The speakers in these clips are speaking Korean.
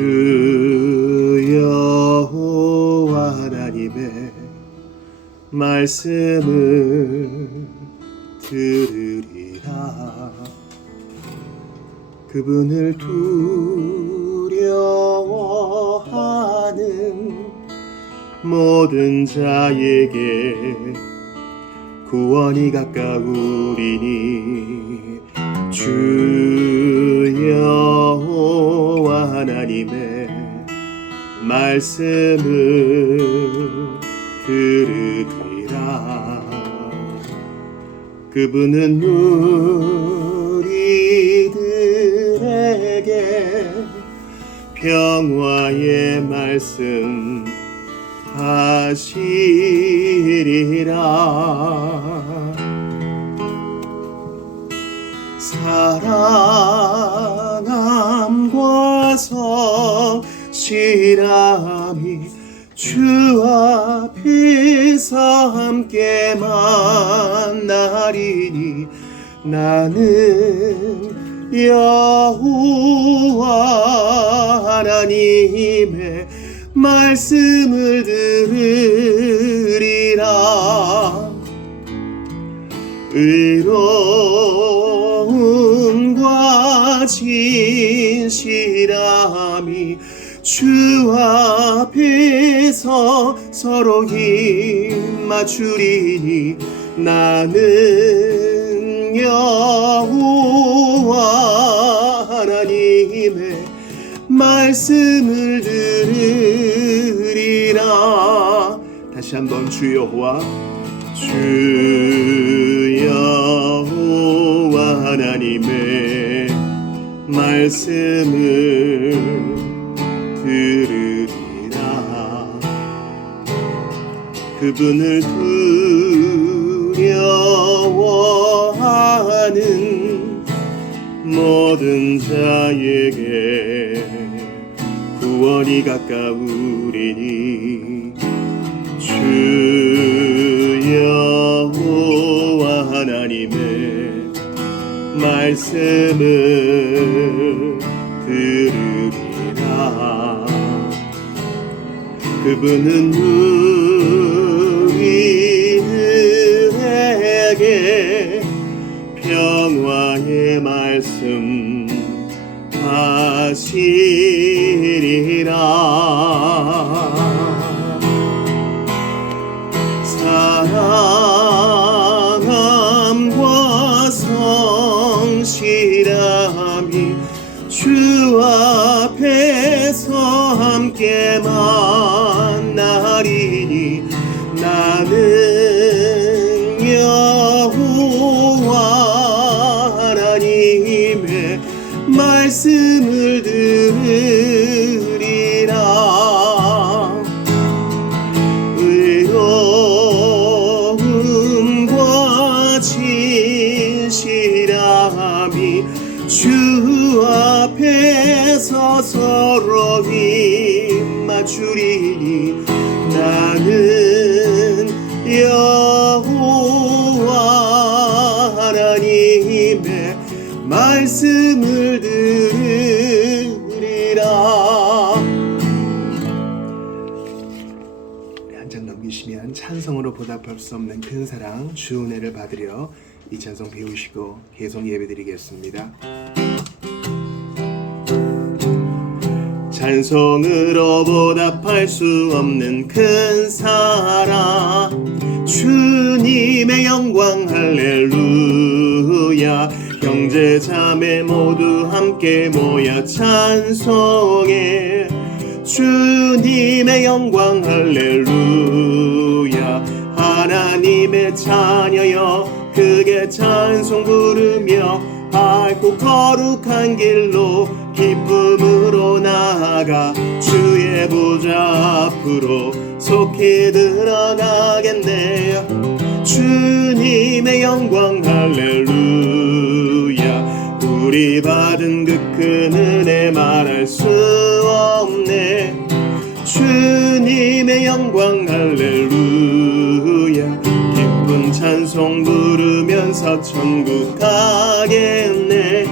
주 여호와 하나님의 말씀을 들으리라. 그분을 두려워하는 모든 자에게 구원이 가까우리니 주 여호와 하나님의 말씀을 들으리라. 그분은 우리들에게 평화의 말씀 하시리라. 사랑함과 성실함이 주 앞에서 함께 만나리니 나는 여호와 하나님의 말씀을 들으리라. 의로움과 진실함이 주 앞에서 서로 힘 맞추리니 나는 여호와 하나님의 말씀을 들으리라. 다시 한번 주 여호와 하나님의 말씀을 들으리라. 그분을 두려워하는 모든 자에게 구원이 가까우리니 주 여호와 하나님의 말씀을 들으리라. 그분은 우리들에게 평화의 말씀 하시리라. 사랑함과 성실함이 주 앞에서 함께 만나리니 나는 여호와 하나님의 말씀을 들으리라. 의로움과 진실함이 주 앞에서 서로 힘 맞추리니 나는 여호와 하나님의 말씀을 들으리라. 한 장 넘기시면 찬송으로 보답할 수 없는 큰 사랑 주 은혜를 받으려 이 찬송 배우시고 계속 예배드리겠습니다. 찬송으로 보답할 수 없는 큰 사랑 주님의 영광 할렐루야. 형제 자매 모두 함께 모여 찬송해 주님의 영광 할렐루야. 하나님의 자녀여 크게 찬송 부르며 밝고 거룩한 길로 기쁨으로 나아가 주의 보좌 앞으로 속히 들어가겠네요. 주님의 영광 할렐루야. 우리 받은 그 큰 은혜 말할 수 없네. 주님의 영광 할렐루야. 기쁜 찬송 부르면서 천국 가겠네.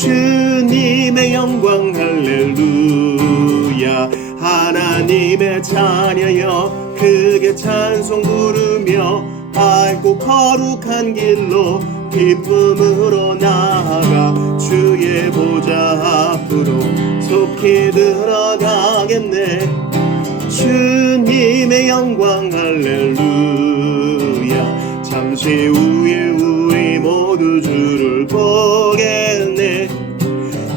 주님의 영광 할렐루야. 하나님의 자녀여 크게 찬송 부르며 밝고 거룩한 길로 기쁨으로 나아가 주의 보좌 앞으로 속히 들어가겠네. 주님의 영광 할렐루야. 잠시 후에 우리 모두 주를 보겠네.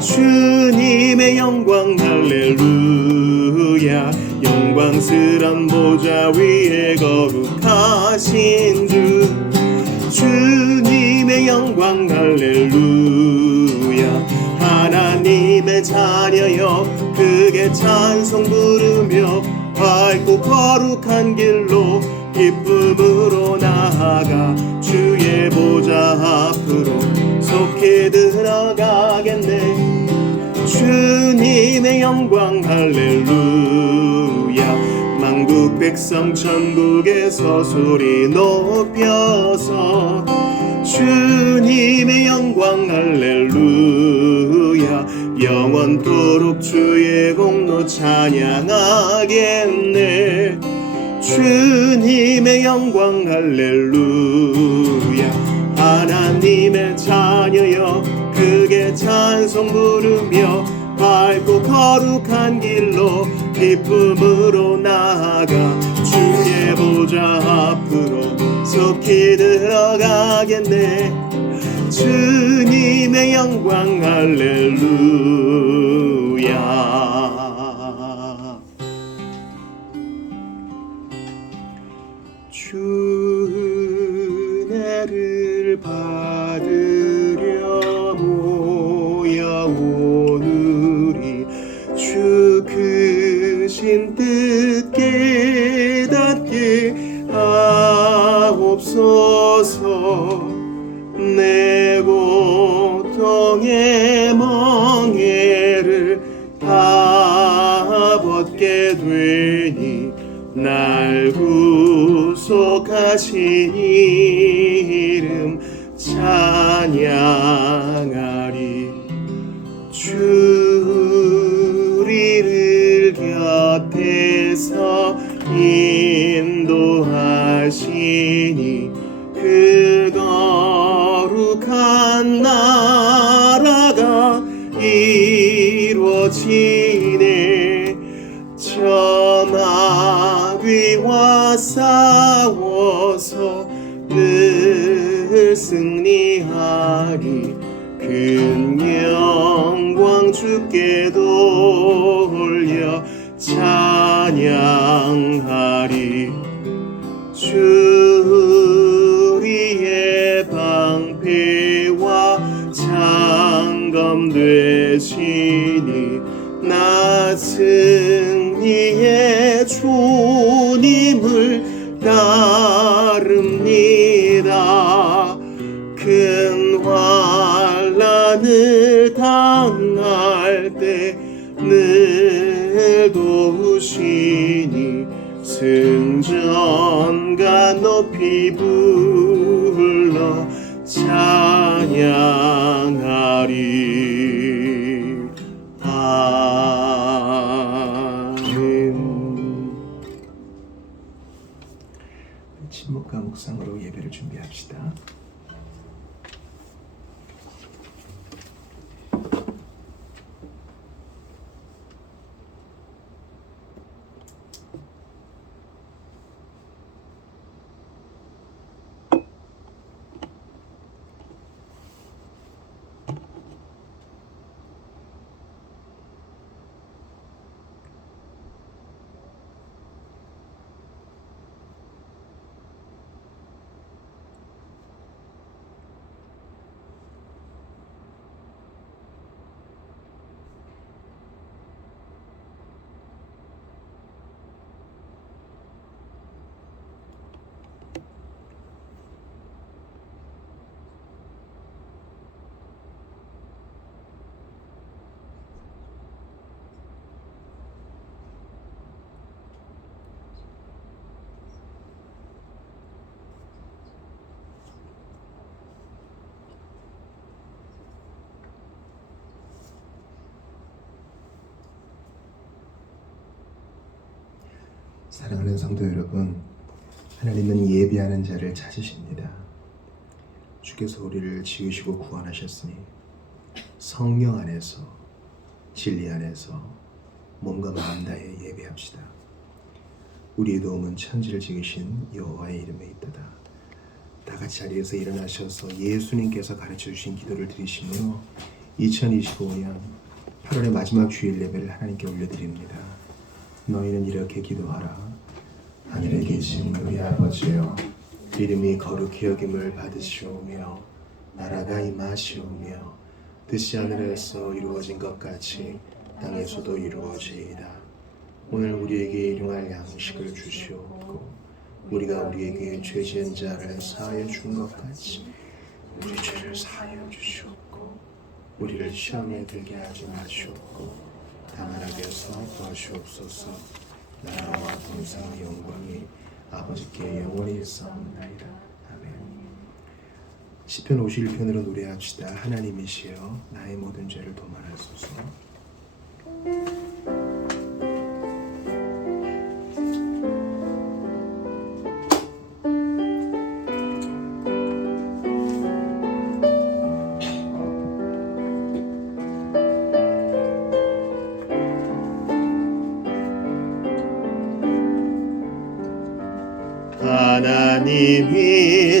주님의 영광 할렐루야. 영광스런 보좌 위에 거룩하신 주. 주님의 영광 할렐루야. 하나님의 자녀여 크게 찬송 부르며 밝고 거룩한 길로 기쁨으로 나아가 주의 보좌 앞으로 속히 들어가겠네. 주님의 영광 할렐루야. 만국 백성 천국에서 소리 높여서 주님의 영광 할렐루야. 영원토록 주의 공로 찬양하겠네. 주님의 영광 할렐루야. 하나님의 자녀여 크게 찬송 부르며 밝고 거룩한 길로 기쁨으로 나아가 주의 보좌 앞으로 속히 들어가겠네. 주님의 영광 할렐루야. 주 은혜를 받으려 모여오누리. 주 크신 뜻 깨닫게 하옵소서. 내 고통의 멍에를 다 벗게 되니 날 구속하신 이름 찬양하리. 주 우리를 곁에서 인도하시니 그 거룩한 나라가 이루어지네. 저마귀와 싸워서 늘 승리하리. 큰 영광 주께 돌려 찬양하리. 주 우리의 방패와 장검 되시니 나 승리의 주님을 따릅니다. 큰 환난을 당할 때 늘 도우시니 승전가 높이 불러 찬양하리. 아멘. 침묵과 묵상으로 예배를 준비합시다. 사랑하는 성도 여러분, 하나님은 예비하는 자를 찾으십니다. 주께서 우리를 지으시고 구원하셨으니 성령 안에서, 진리 안에서 몸과 마음 다해 예배합시다. 우리의 도움은 천지를 지으신 여호와의 이름에 있도다. 다 같이 자리에서 일어나셔서 예수님께서 가르쳐 주신 기도를 드리시며 2025년 8월의 마지막 주일 예배를 하나님께 올려드립니다. 너희는 이렇게 기도하라. 하늘에 계신 우리 아버지여, 이름이 거룩히 여김을 받으시오며 나라가 임하시오며 뜻이 하늘에서 이루어진 것 같이 땅에서도 이루어지이다. 오늘 우리에게 일용할 양식을 주시옵고 우리가 우리에게 죄 지은 자를 사하여 준 것 같이 우리 죄를 사하여 주시옵고 우리를 시험에 들게 하지 마시옵고 다만 악에서 구하시옵소서. 나라와 권세와 영광이 아버지께 영원히 있사옵나이다. 아멘. 시편 51편으로 노래합시다. 하나님이시여 나의 모든 죄를 도말하소서. 하나님이시여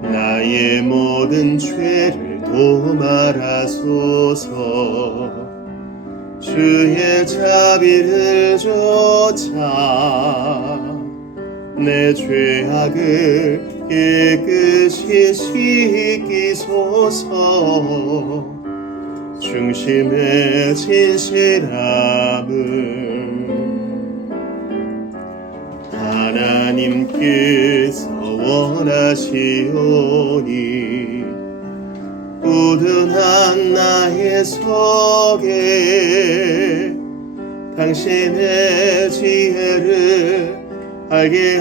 나의 모든 죄를 도말하소서. 주의 자비를 좇아 내 죄악을 깨끗이 씻기소서. 중심의 진실함을 하나님께서 원하시오니 우둔한 나의 속에 당신의 지혜를 알게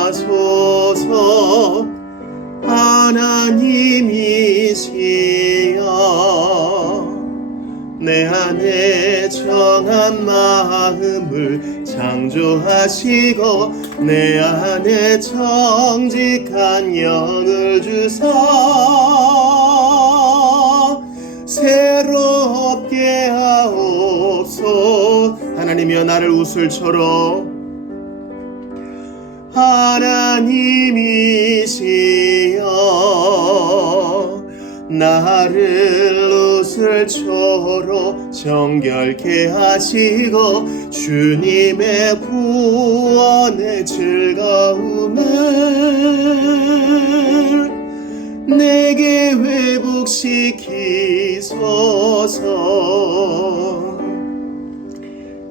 하소서. 하나님이시여 내 안에 정한 마음을 창조하시고 내 안에 정직한 영을 주사 새롭게 하옵소. 하나님이여 나를 웃을처럼 하나님이시여 나를 웃을초로 정결케 하시고 주님의 구원의 즐거움을 내게 회복시키소서.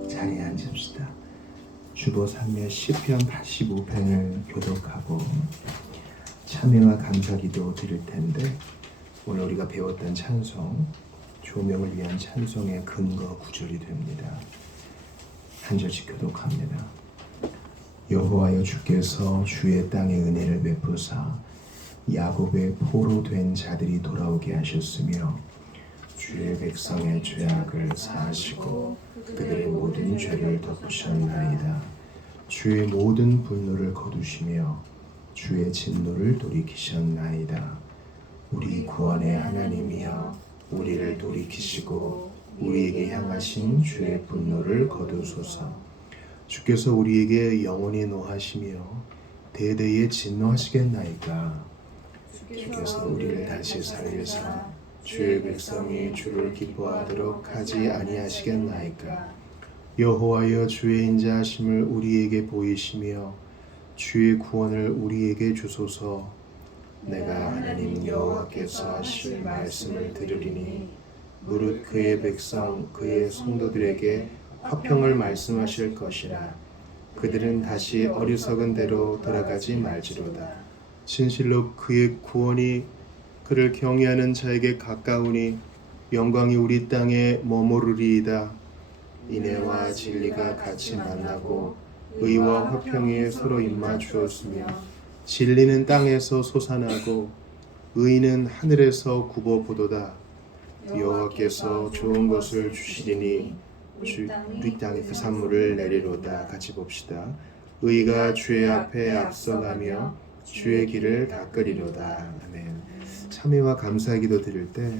자리에 앉읍시다. 주보 산매 시편 85편을 교독하고 참회와 감사기도 드릴 텐데 오늘 우리가 배웠던 찬송, 조명을 위한 찬송의 근거 구절이 됩니다. 한 절씩 교독합니다. 여호와여 주께서 주의 땅에 은혜를 베푸사 야곱의 포로 된 자들이 돌아오게 하셨으며 주의 백성의 죄악을 사하시고 그들의 모든 죄를 덮으셨나이다. 주의 모든 분노를 거두시며 주의 진노를 돌이키셨나이다. 우리 구원의 하나님이여 우리를 돌이키시고 우리에게 향하신 주의 분노를 거두소서. 주께서 우리에게 영원히 노하시며 대대에 진노하시겠나이까. 주께서 우리를 다시 살리사 주의 백성이 주를 기뻐하도록 하지 아니하시겠나이까. 여호와여 주의 인자하심을 우리에게 보이시며 주의 구원을 우리에게 주소서. 내가 하나님 여호와께서 하실 말씀을 들으리니 무릇 그의 백성 그의 성도들에게 화평을 말씀하실 것이라. 그들은 다시 어리석은 대로 돌아가지 말지로다. 진실로 그의 구원이 그를 경외하는 자에게 가까우니 영광이 우리 땅에 머무르리이다. 인애와 진리가 같이 만나고 의와 화평이 서로 입맞추었으며 진리는 땅에서 솟아나고 의는 하늘에서 굽어보도다. 여호와께서 좋은 것을 주시리니 우리 땅에 그 산물을 내리로다. 같이 봅시다. 의가 주의 앞에 앞서가며 주의 길을 닦으리로다. 아멘. 참회와 감사의 기도 드릴 때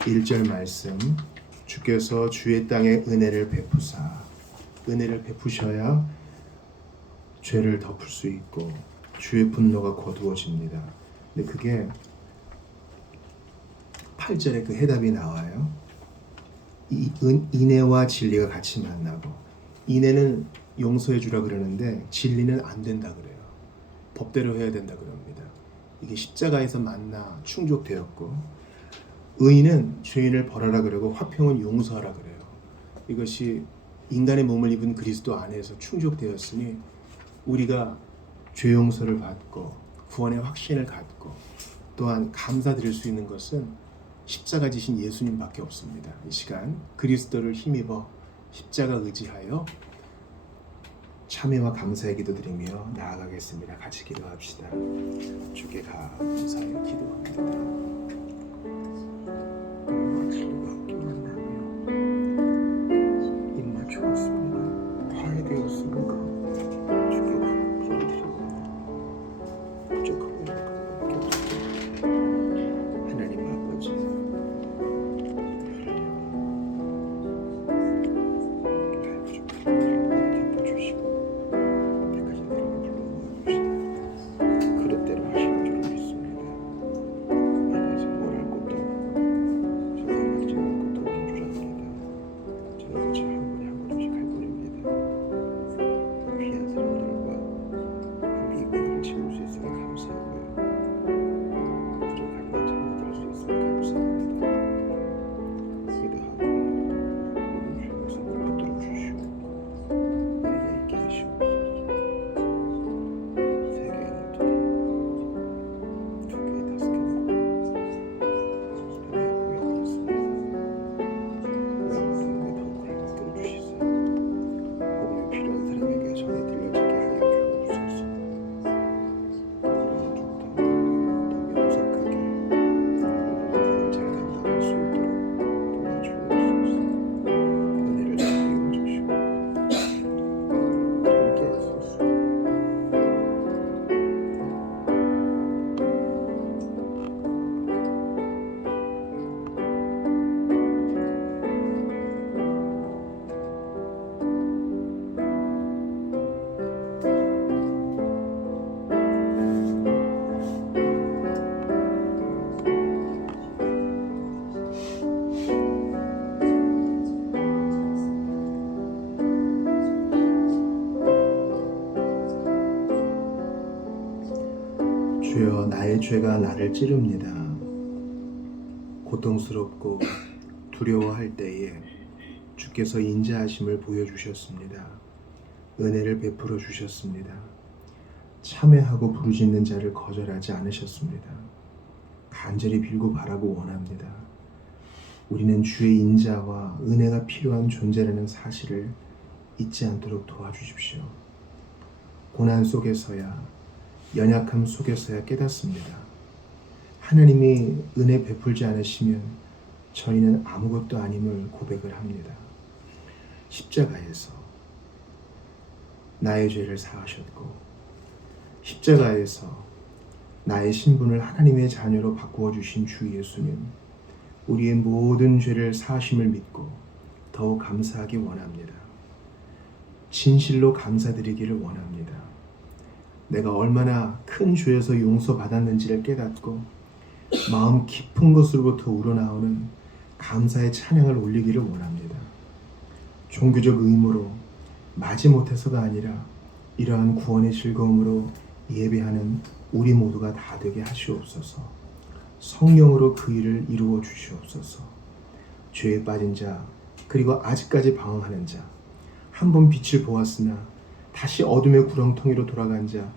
1절 말씀, 주께서 주의 땅에 은혜를 베푸셔야 죄를 덮을 수 있고 주의 분노가 거두어집니다. 근데 그게 8절에 그 해답이 나와요. 인애와 진리가 같이 만나고, 인애는 용서해 주라 그러는데 진리는 안 된다 그래요. 법대로 해야 된다 그럽니다. 이게 십자가에서 만나 충족되었고, 의인은 죄인을 벌하라 그러고 화평은 용서하라 그래요. 이것이 인간의 몸을 입은 그리스도 안에서 충족되었으니 우리가 죄 용서를 받고 구원의 확신을 갖고 또한 감사드릴 수 있는 것은 십자가 지신 예수님밖에 없습니다. 이 시간 그리스도를 힘입어 십자가 의지하여 참회와 감사의 기도드리며 나아가겠습니다. 같이 기도합시다. 주께 감사하여 기도합니다. 입맛 좋았습니다. 파괴되었습니다. 주께 감사드립니다. 부족하고 약한 것밖에 없습니다. 하나님 아버지, 덮어주시고 백화점 이름을 불러모아주시다. 그릇대로 하시는 줄 믿습니다. 하나님께서 뭘 할 것도 없고 저희가 하지 않을 것도 없는 줄 압니다. 저희 아버지 한 분이 한 걸음씩 갈 뿐입니다. 귀한 사람들과 한 미국을 채울 수 있으니 감사하고요. 부족한 것 참아드릴 수 있으니 감사합니다. 기도하고 모든 죄를 선을 받들어 주시옵고 우리가 있게 하시옵소서. 세계에는 두 개의 다섯 개의 하나의 공이 있습니다. 모든 게 더욱 받들어 주시사 복음이 필요한 사람에게 전해 들려지게 하여 주옵소서. 돌아온 중도 더 명석하게 모든 세상을 잘 감당할 수 있도록 도와주옵소서. 은혜를 베어 주시고 함께 하소서. 주여, 나의 죄가 나를 찌릅니다. 고통스럽고 두려워할 때에 주께서 인자하심을 보여주셨습니다. 은혜를 베풀어 주셨습니다. 참회하고 부르짖는 자를 거절하지 않으셨습니다. 간절히 빌고 바라고 원합니다. 우리는 주의 인자와 은혜가 필요한 존재라는 사실을 잊지 않도록 도와주십시오. 고난 속에서야, 연약함 속에서야 깨닫습니다. 하나님이 은혜 베풀지 않으시면 저희는 아무것도 아님을 고백을 합니다. 십자가에서 나의 죄를 사하셨고 십자가에서 나의 신분을 하나님의 자녀로 바꾸어 주신 주 예수님, 우리의 모든 죄를 사하심을 믿고 더욱 감사하기 원합니다. 진실로 감사드리기를 원합니다. 내가 얼마나 큰 죄에서 용서받았는지를 깨닫고 마음 깊은 것으로부터 우러나오는 감사의 찬양을 올리기를 원합니다. 종교적 의무로 마지못해서가 아니라 이러한 구원의 즐거움으로 예배하는 우리 모두가 다 되게 하시옵소서. 성령으로 그 일을 이루어 주시옵소서. 죄에 빠진 자, 그리고 아직까지 방황하는 자, 한 번 빛을 보았으나 다시 어둠의 구렁텅이로 돌아간 자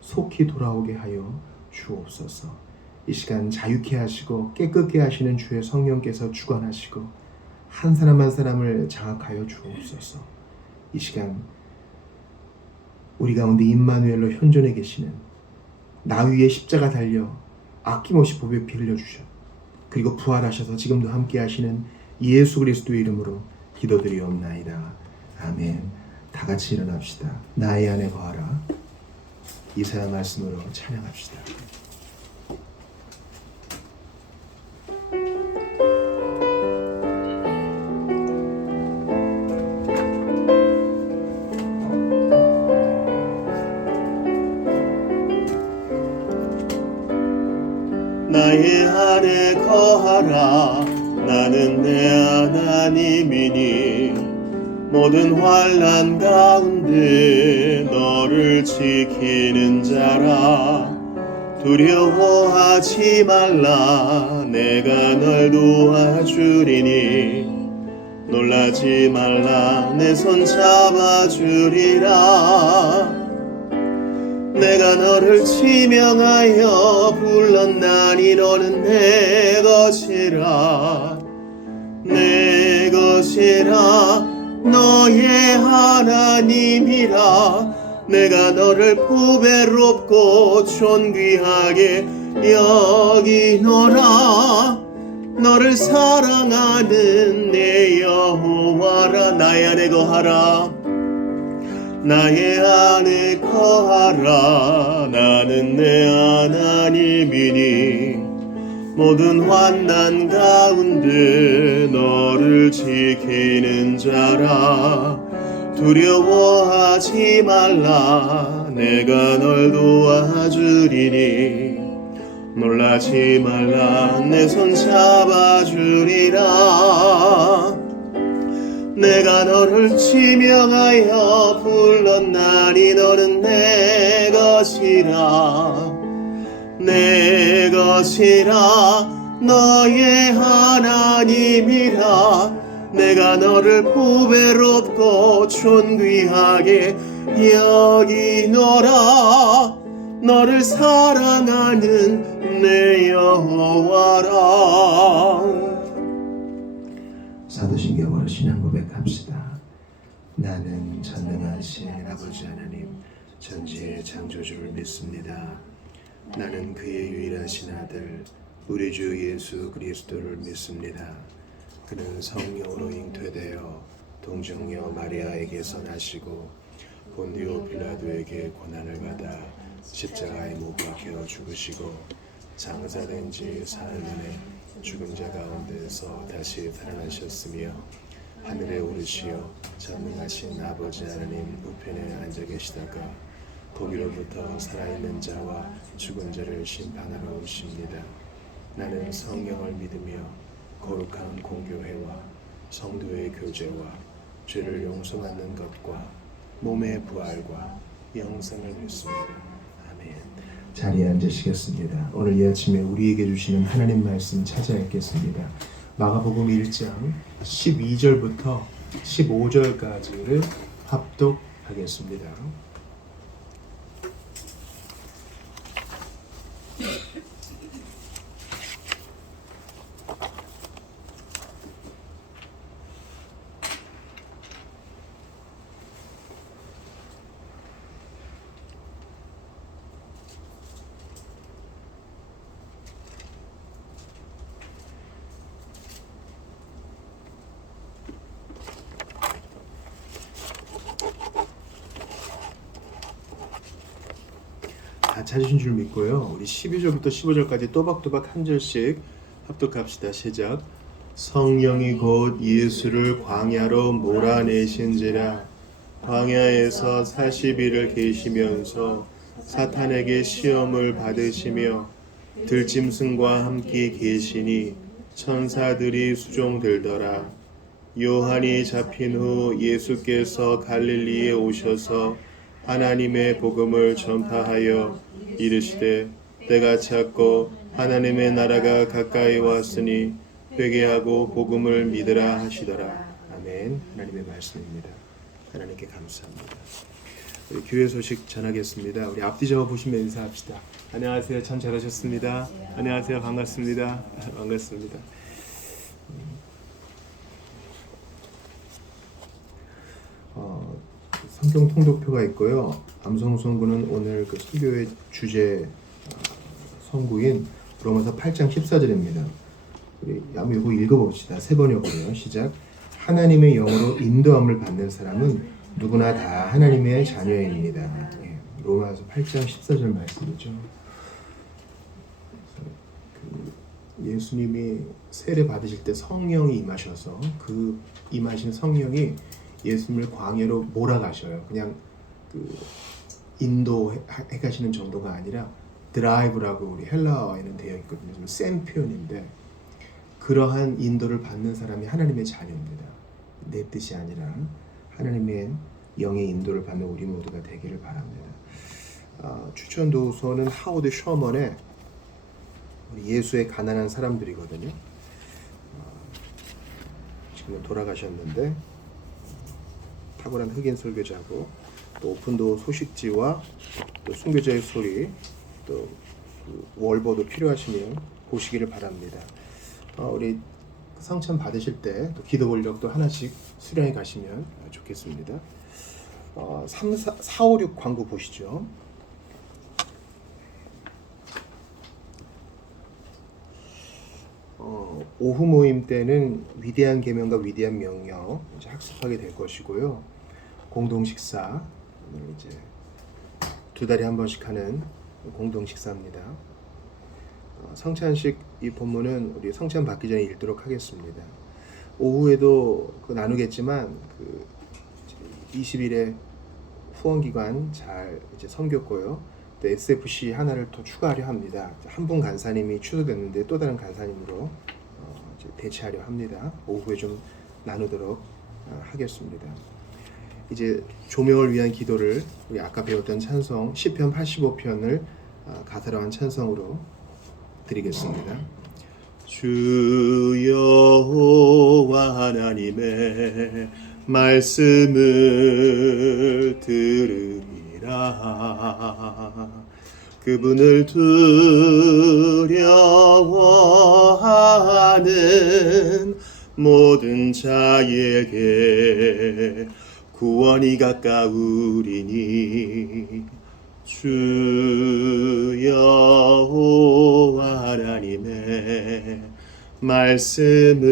속히 돌아오게 하여 주옵소서. 이 시간 자유케 하시고 깨끗게 하시는 주의 성령께서 주관하시고 한 사람 한 사람을 장악하여 주옵소서. 이 시간 우리 가운데 임마누엘로 현존해 계시는 나 위에 십자가 달려 아낌없이 보배 피 흘려주셨 그리고 부활하셔서 지금도 함께 하시는 예수 그리스도의 이름으로 기도드리옵나이다. 아멘. 다 같이 일어납시다. 나의 안에 거하라. 이사야 말씀으로 찬양합시다. 나의 안에 거하라. 나는 내 하나님이니 모든 환난 가운데 너를 지키는 자라. 두려워하지 말라. 내가 널 도와주리니 놀라지 말라. 내 손 잡아주리라. 내가 너를 지명하여 불렀나니 너는 내 것이라. 내 것이라. 너의 하나님이라. 내가 너를 보배롭고 존귀하게 여기노라. 너를 사랑하는 내 여호와라. 나의 안에 거하라. 나의 안에 거하라. 나는 내 하나님이니 모든 환난 가운데 너를 지키는 자라. 두려워하지 말라. 내가 널 도와주리니 놀라지 말라. 내 손 잡아주리라. 내가 너를 지명하여 불렀나니 너는 내 것이라. 내 것이라. 너의 하나님이라. 내가 너를 보배롭고 존귀하게 여기노라. 너를 사랑하는 내 여호와라. 사도신경으로 신앙 고백합시다. 나는 전능하신 아버지 하나님 전지의 창조주를 믿습니다. 나는 그의 유일하신 아들 우리 주 예수 그리스도를 믿습니다. 그는 성령으로 잉태되어 동정녀 마리아에게서 나시고 본디오 빌라도에게 고난을 받아 십자가에 못 박혀 죽으시고 장사된 지 사흘 만에 죽은 자 가운데서 다시 살아나셨으며 하늘에 오르시어 전능하신 아버지 하나님 우편에 앉아 계시다가 거기로부터 살아있는 자와 죽은 자를 심판하러 오십니다. 나는 성령을 믿으며 거룩한 공교회와 성도의 교제와 죄를 용서받는 것과 몸의 부활과 영생을 믿습니다. 아멘. 자리에 앉으시겠습니다. 오늘 이 아침에 우리에게 주시는 하나님 말씀 찾아 읽겠습니다. 마가복음 1장 12절부터 15절까지를 합독하겠습니다. 다 찾으신 줄 믿고요. 우리 12절부터 15절까지 또박또박 한 절씩 합독합시다. 시작. 성령이 곧 예수를 광야로 몰아내신지라. 광야에서 40일을 계시면서 사탄에게 시험을 받으시며 들짐승과 함께 계시니 천사들이 수종들더라. 요한이 잡힌 후 예수께서 갈릴리에 오셔서 하나님의 복음을 전파하여 이르시되 때가 찼고 하나님의 나라가 가까이 왔으니 회개하고 복음을 믿으라 하시더라. 아멘. 하나님의 말씀입니다. 하나님께 감사합니다. 우리 교회 소식 전하겠습니다. 우리 앞뒤 적어 보시면 인사합시다. 안녕하세요. 참 잘하셨습니다. 안녕하세요. 반갑습니다. 반갑습니다. 성경 통독표가 있고요. 암송성구는 오늘 그 설교의 주제 성구인 로마서 8장 14절입니다. 우리 한번 이거 읽어봅시다. 세 번역으로요. 시작. 하나님의 영으로 인도함을 받는 사람은 누구나 다 하나님의 자녀입니다. 예, 로마서 8장 14절 말씀이죠. 예수님이 세례 받으실 때 성령이 임하셔서 그 임하신 성령이 예수님을 광야로 몰아가셔요. 그냥 그 인도해 가시는 정도가 아니라 드라이브라고 우리 헬라어에는 되어 있거든요. 좀 센 표현인데 그러한 인도를 받는 사람이 하나님의 자녀입니다. 내 뜻이 아니라 하나님의 영의 인도를 받는 우리 모두가 되기를 바랍니다. 추천 도서는 하워드 셔먼의 예수의 가난한 사람들이거든요. 지금 돌아가셨는데 탁월한 흑인 설교자고 또 오픈도어 소식지와 또 순교자의 소리 또 그 월버도 필요하시면 보시기를 바랍니다. 우리 성찬 받으실 때 또 기도 권력도 하나씩 수령해 가시면 좋겠습니다. 456 광고 보시죠. 오후 모임 때는 위대한 계명과 위대한 명령 이제 학습하게 될 것이고요. 공동 식사 이제 2달에 한 번씩 하는 공동 식사입니다. 성찬식 이 본문은 우리 성찬 받기 전에 읽도록 하겠습니다. 오후에도 나누겠지만 20일에 후원 기관 잘 이제 섬겼고요. 또 SFC 하나를 더 추가하려 합니다. 한 분 간사님이 취소됐는데 또 다른 간사님으로 이제 대체하려 합니다. 오후에 좀 나누도록 하겠습니다. 이제 조명을 위한 기도를 우리 아까 배웠던 찬송 시편 85편을 가사로 한 찬송으로 드리겠습니다. 주 여호와 하나님의 말씀을 들으리라. 그분을 두려워하는 모든 자에게 구원이 가까우리니 주 여호와 하나님의 말씀을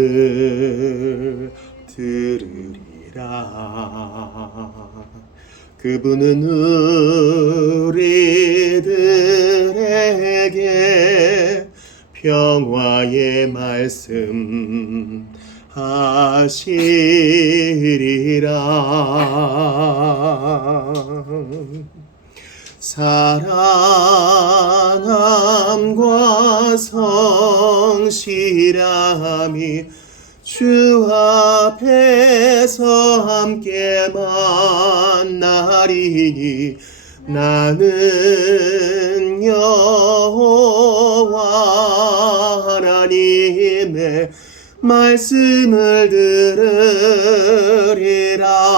들으리라. 그분은 우리들에게 평화의 말씀 하시리라. 사랑함과 성실함이 주 앞에서 함께 만나리니 나는 여호와 하나님의 말씀을 들으리라.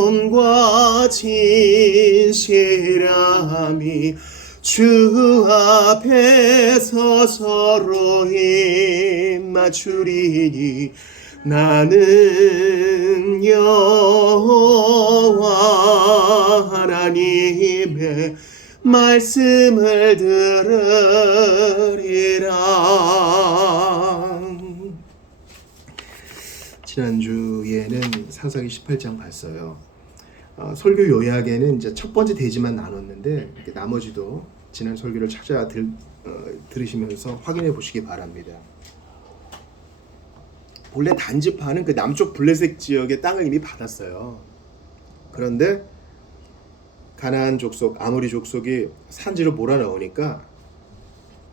의로움과 진실함이 주 앞에서 서로 힘 맞추리니 나는 여호와 하나님의 말씀을 들으리라. 지난주에는 사사기 18장 봤어요. 설교 요약에는 이제 첫 번째 대지만 나눴는데 나머지도 지난 설교를 찾아 들으시면서 확인해 보시기 바랍니다. 본래 단지파는 그 남쪽 블레셋 지역의 땅을 이미 받았어요. 그런데 가나안 족속, 아모리 족속이 산지로 몰아넣으니까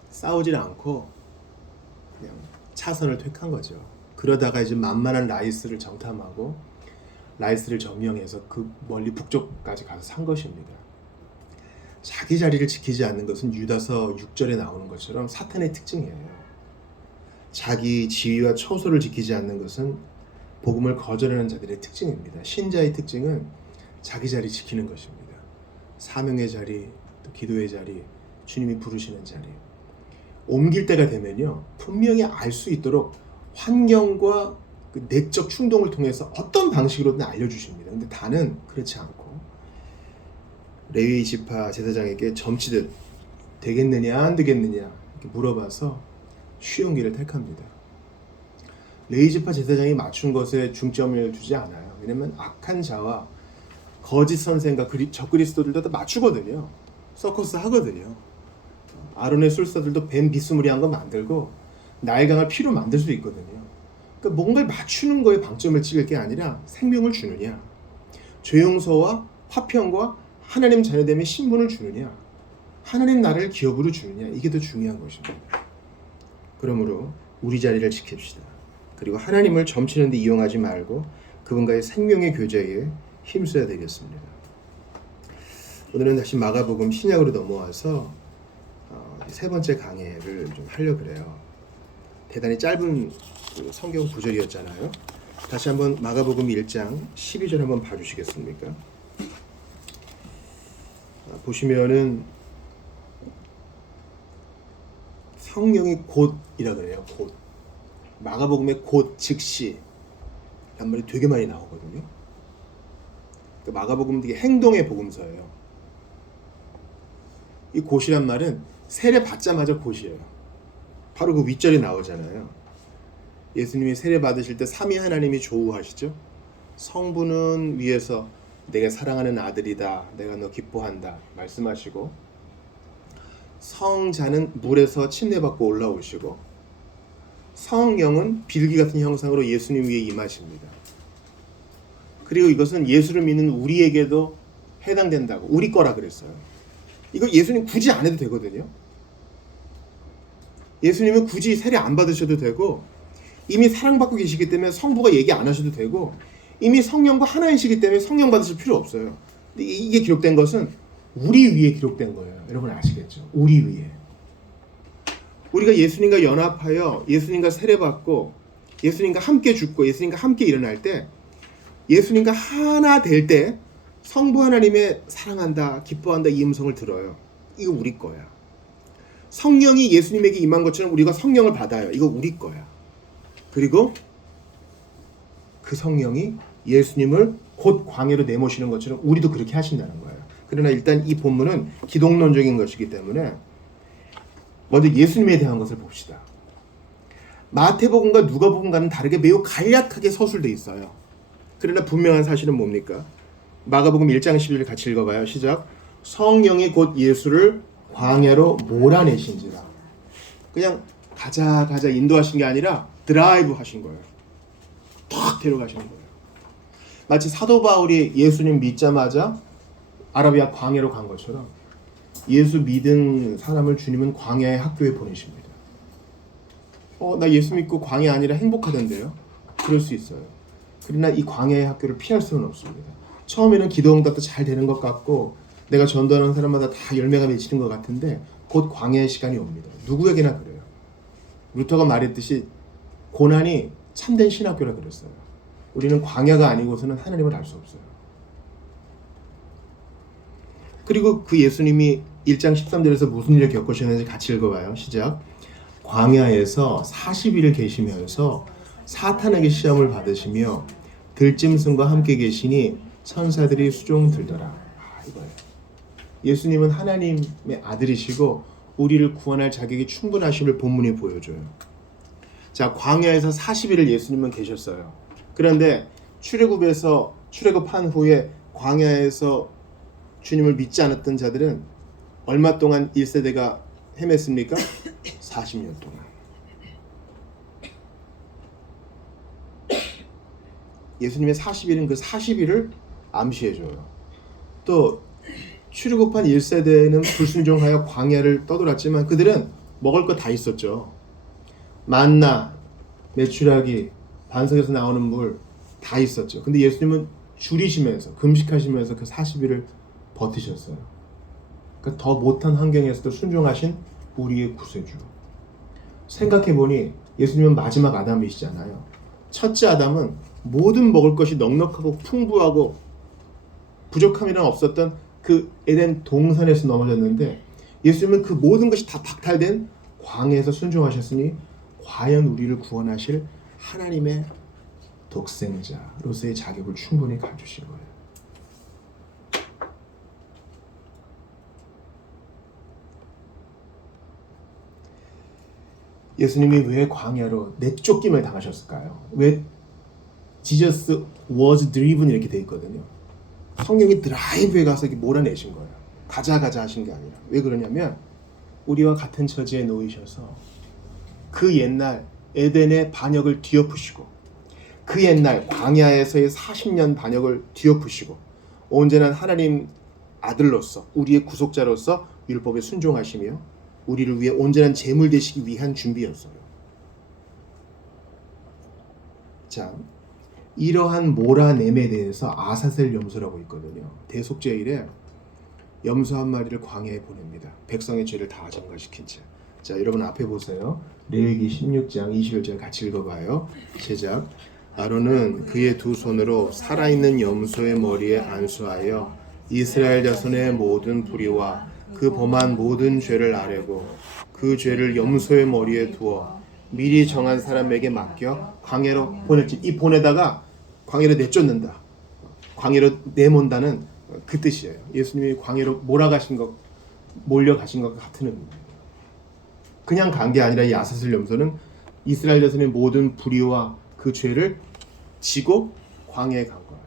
싸우질 않고 그냥 차선을 택한 거죠. 그러다가 이제 만만한 라이스를 정탐하고 라이스를 점령해서 그 멀리 북쪽까지 가서 산 것입니다. 자기 자리를 지키지 않는 것은 유다서 6절에 나오는 것처럼 사탄의 특징이에요. 자기 지위와 처소를 지키지 않는 것은 복음을 거절하는 자들의 특징입니다. 신자의 특징은 자기 자리 지키는 것입니다. 사명의 자리, 또 기도의 자리, 주님이 부르시는 자리. 옮길 때가 되면요, 분명히 알 수 있도록 환경과 그 내적 충동을 통해서 어떤 방식으로든 알려주십니다. 근데 다는 그렇지 않고 레위 지파 제사장에게 점치듯 되겠느냐 안 되겠느냐 이렇게 물어봐서 쉬운 길을 택합니다. 레이지파 제사장이 맞춘 것에 중점을 두지 않아요. 왜냐면 악한 자와 거짓 선생과 적그리스도들도 다 맞추거든요. 서커스 하거든요. 아론의 술사들도 뱀 비스무리한 거 만들고 나일강을 피로 만들 수 있거든요. 그러니까 뭔가를 맞추는 거에 방점을 찍을 게 아니라 생명을 주느냐, 죄용서와 화평과 하나님 자녀됨의 신분을 주느냐, 하나님 나라를 기업으로 주느냐, 이게 더 중요한 것입니다. 그러므로 우리 자리를 지킵시다. 그리고 하나님을 점치는 데 이용하지 말고 그분과의 생명의 교제에 힘써야 되겠습니다. 오늘은 다시 마가복음 신약으로 넘어와서 세 번째 강해를 좀 하려고 그래요. 대단히 짧은 성경 구절이었잖아요. 다시 한번 마가복음 1장 12절 한번 봐주시겠습니까? 보시면은 성령이 곧이라 그래요. 곧. 마가복음에 곧 즉시 란 말이 되게 많이 나오거든요. 그러니까 마가복음은 되게 행동의 복음서예요. 이 곧이란 말은 세례 받자마자 곧이에요. 바로 그 윗절에 나오잖아요. 예수님이 세례 받으실 때 삼위 하나님이 조우하시죠. 성부는 위에서 내가 사랑하는 아들이다, 내가 너 기뻐한다 말씀하시고, 성자는 물에서 침례받고 올라오시고, 성령은 비둘기 같은 형상으로 예수님 위에 임하십니다. 그리고 이것은 예수를 믿는 우리에게도 해당된다고, 우리 거라 그랬어요. 이거 예수님 굳이 안 해도 되거든요. 예수님은 굳이 세례 안 받으셔도 되고, 이미 사랑받고 계시기 때문에 성부가 얘기 안 하셔도 되고, 이미 성령과 하나이시기 때문에 성령 받으실 필요 없어요. 근데 이게 기록된 것은 우리 위에 기록된 거예요. 여러분 아시겠죠? 우리 위에. 우리가 예수님과 연합하여 예수님과 세례받고 예수님과 함께 죽고 예수님과 함께 일어날 때, 예수님과 하나 될 때 성부 하나님의 사랑한다, 기뻐한다 이 음성을 들어요. 이거 우리 거야. 성령이 예수님에게 임한 것처럼 우리가 성령을 받아요. 이거 우리 거야. 그리고 그 성령이 예수님을 곧 광야로 내모시는 것처럼 우리도 그렇게 하신다는 거예요. 그러나 일단 이 본문은 기독론적인 것이기 때문에 먼저 예수님에 대한 것을 봅시다. 마태복음과 누가복음과는 다르게 매우 간략하게 서술되어 있어요. 그러나 분명한 사실은 뭡니까? 마가복음 1장 11절 같이 읽어봐요. 시작. 성령이 곧 예수를 광야로 몰아내신지라. 그냥 가자 인도하신 게 아니라 드라이브 하신 거예요. 탁 데려가신 거예요. 마치 사도 바울이 예수님 믿자마자 아라비아 광야로 간 것처럼 예수 믿은 사람을 주님은 광야의 학교에 보내십니다. 나 예수 믿고 광야 아니라 행복하던데요? 그럴 수 있어요. 그러나 이 광야의 학교를 피할 수는 없습니다. 처음에는 기도응답도 잘 되는 것 같고 내가 전도하는 사람마다 다 열매가 맺히는 것 같은데 곧 광야의 시간이 옵니다. 누구에게나 그래요. 루터가 말했듯이 고난이 참된 신학교라 그랬어요. 우리는 광야가 아니고서는 하나님을 알 수 없어요. 그리고 그 예수님이 1장 13절에서 무슨 일을 겪으셨는지 같이 읽어봐요. 시작. 광야에서 40일을 계시면서 사탄에게 시험을 받으시며 들짐승과 함께 계시니 천사들이 수종 들더라. 이거예요. 예수님은 하나님의 아들이시고 우리를 구원할 자격이 충분하심을 본문이 보여줘요. 자, 광야에서 40일을 예수님은 계셨어요. 그런데 출애굽한 후에 광야에서 주님을 믿지 않았던 자들은 얼마 동안 1세대가 헤맸습니까? 40년 동안. 예수님의 40일은 그 40일을 암시해줘요. 또 출애굽한 1세대는 불순종하여 광야를 떠돌았지만 그들은 먹을 거 다 있었죠. 만나, 메추라기, 반석에서 나오는 물 다 있었죠. 근데 예수님은 줄이시면서 금식하시면서 그 40일을 버티셨어요. 그러니까 더 못한 환경에서도 순종하신 우리의 구세주. 생각해보니 예수님은 마지막 아담이시잖아요. 첫째 아담은 모든 먹을 것이 넉넉하고 풍부하고 부족함이란 없었던 그 에덴 동산에서 넘어졌는데 예수님은 그 모든 것이 다 박탈된 광야에서 순종하셨으니 과연 우리를 구원하실 하나님의 독생자로서의 자격을 충분히 가지신 거예요. 예수님이 왜 광야로 내쫓김을 당하셨을까요? 왜 Jesus was driven 이렇게 돼 있거든요. 성령이 드라이브에 가서 이렇게 몰아내신 거예요. 가자 하신 게 아니라. 왜 그러냐면 우리와 같은 처지에 놓이셔서 그 옛날 에덴의 반역을 뒤엎으시고 그 옛날 광야에서의 40년 반역을 뒤엎으시고 온전한 하나님 아들로서 우리의 구속자로서 율법에 순종하시며 우리를 위해 온전한 제물 되시기 위한 준비였어요. 자, 이러한 몰아냄에 대해서 아사셀 염소라고 있거든요. 대속죄일에 염소 한 마리를 광야에 보냅니다. 백성의 죄를 다 정갈시킨 채. 자, 여러분 앞에 보세요. 레위기 16장 21절 같이 읽어봐요. 시작. 아론은 그의 두 손으로 살아있는 염소의 머리에 안수하여 이스라엘 자손의 모든 불의와 그 범한 모든 죄를 아뢰고 그 죄를 염소의 머리에 두어 미리 정한 사람에게 맡겨 광야로 보냈지. 이 보내다가 광야로 내쫓는다. 광야로 내몬다는 그 뜻이에요. 예수님이 광야로 몰려가신 것 같은 의미예요. 그냥 간 게 아니라 이 아사슬 염소는 이스라엘 자손의 모든 불의와 그 죄를 지고 광야에 간 거예요.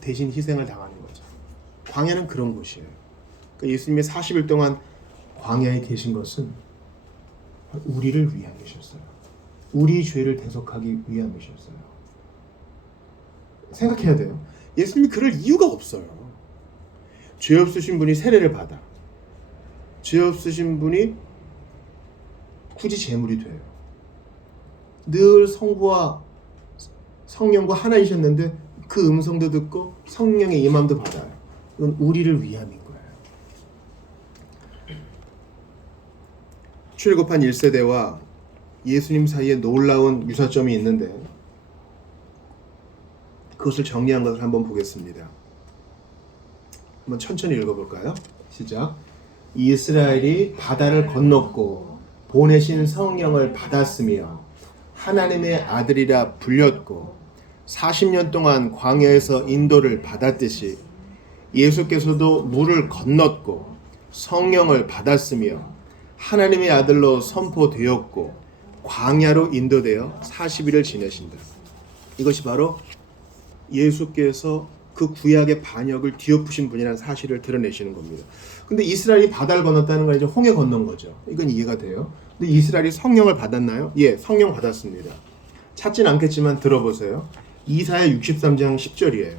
대신 희생을 당하는 거죠. 광야는 그런 곳이에요. 그러니까 예수님이 40일 동안 광야에 계신 것은 우리를 위함이셨어요. 우리 죄를 대속하기 위함이셨어요. 생각해야 돼요. 예수님이 그럴 이유가 없어요. 죄 없으신 분이 세례를 받아. 죄 없으신 분이 굳이 제물이 돼요. 늘 성부와 성령과 하나이셨는데 그 음성도 듣고 성령의 임함도 받아요. 이건 우리를 위함인 거예요. 출애굽한 1세대와 예수님 사이에 놀라운 유사점이 있는데 그것을 정리한 것을 한번 보겠습니다. 한번 천천히 읽어볼까요? 시작. 이스라엘이 바다를 건넜고 보내신 성령을 받았으며 하나님의 아들이라 불렸고 40년 동안 광야에서 인도를 받았듯이 예수께서도 물을 건넜고 성령을 받았으며 하나님의 아들로 선포되었고 광야로 인도되어 40일을 지내신다. 이것이 바로 예수께서 그 구약의 반역을 뒤엎으신 분이라는 사실을 드러내시는 겁니다. 근데 이스라엘이 바다를 건넜다는 건 이제 홍해 건넌 거죠. 이건 이해가 돼요. 근데 이스라엘이 성령을 받았나요? 예, 성령 받았습니다. 찾진 않겠지만 들어보세요. 이사야 63장 10절이에요.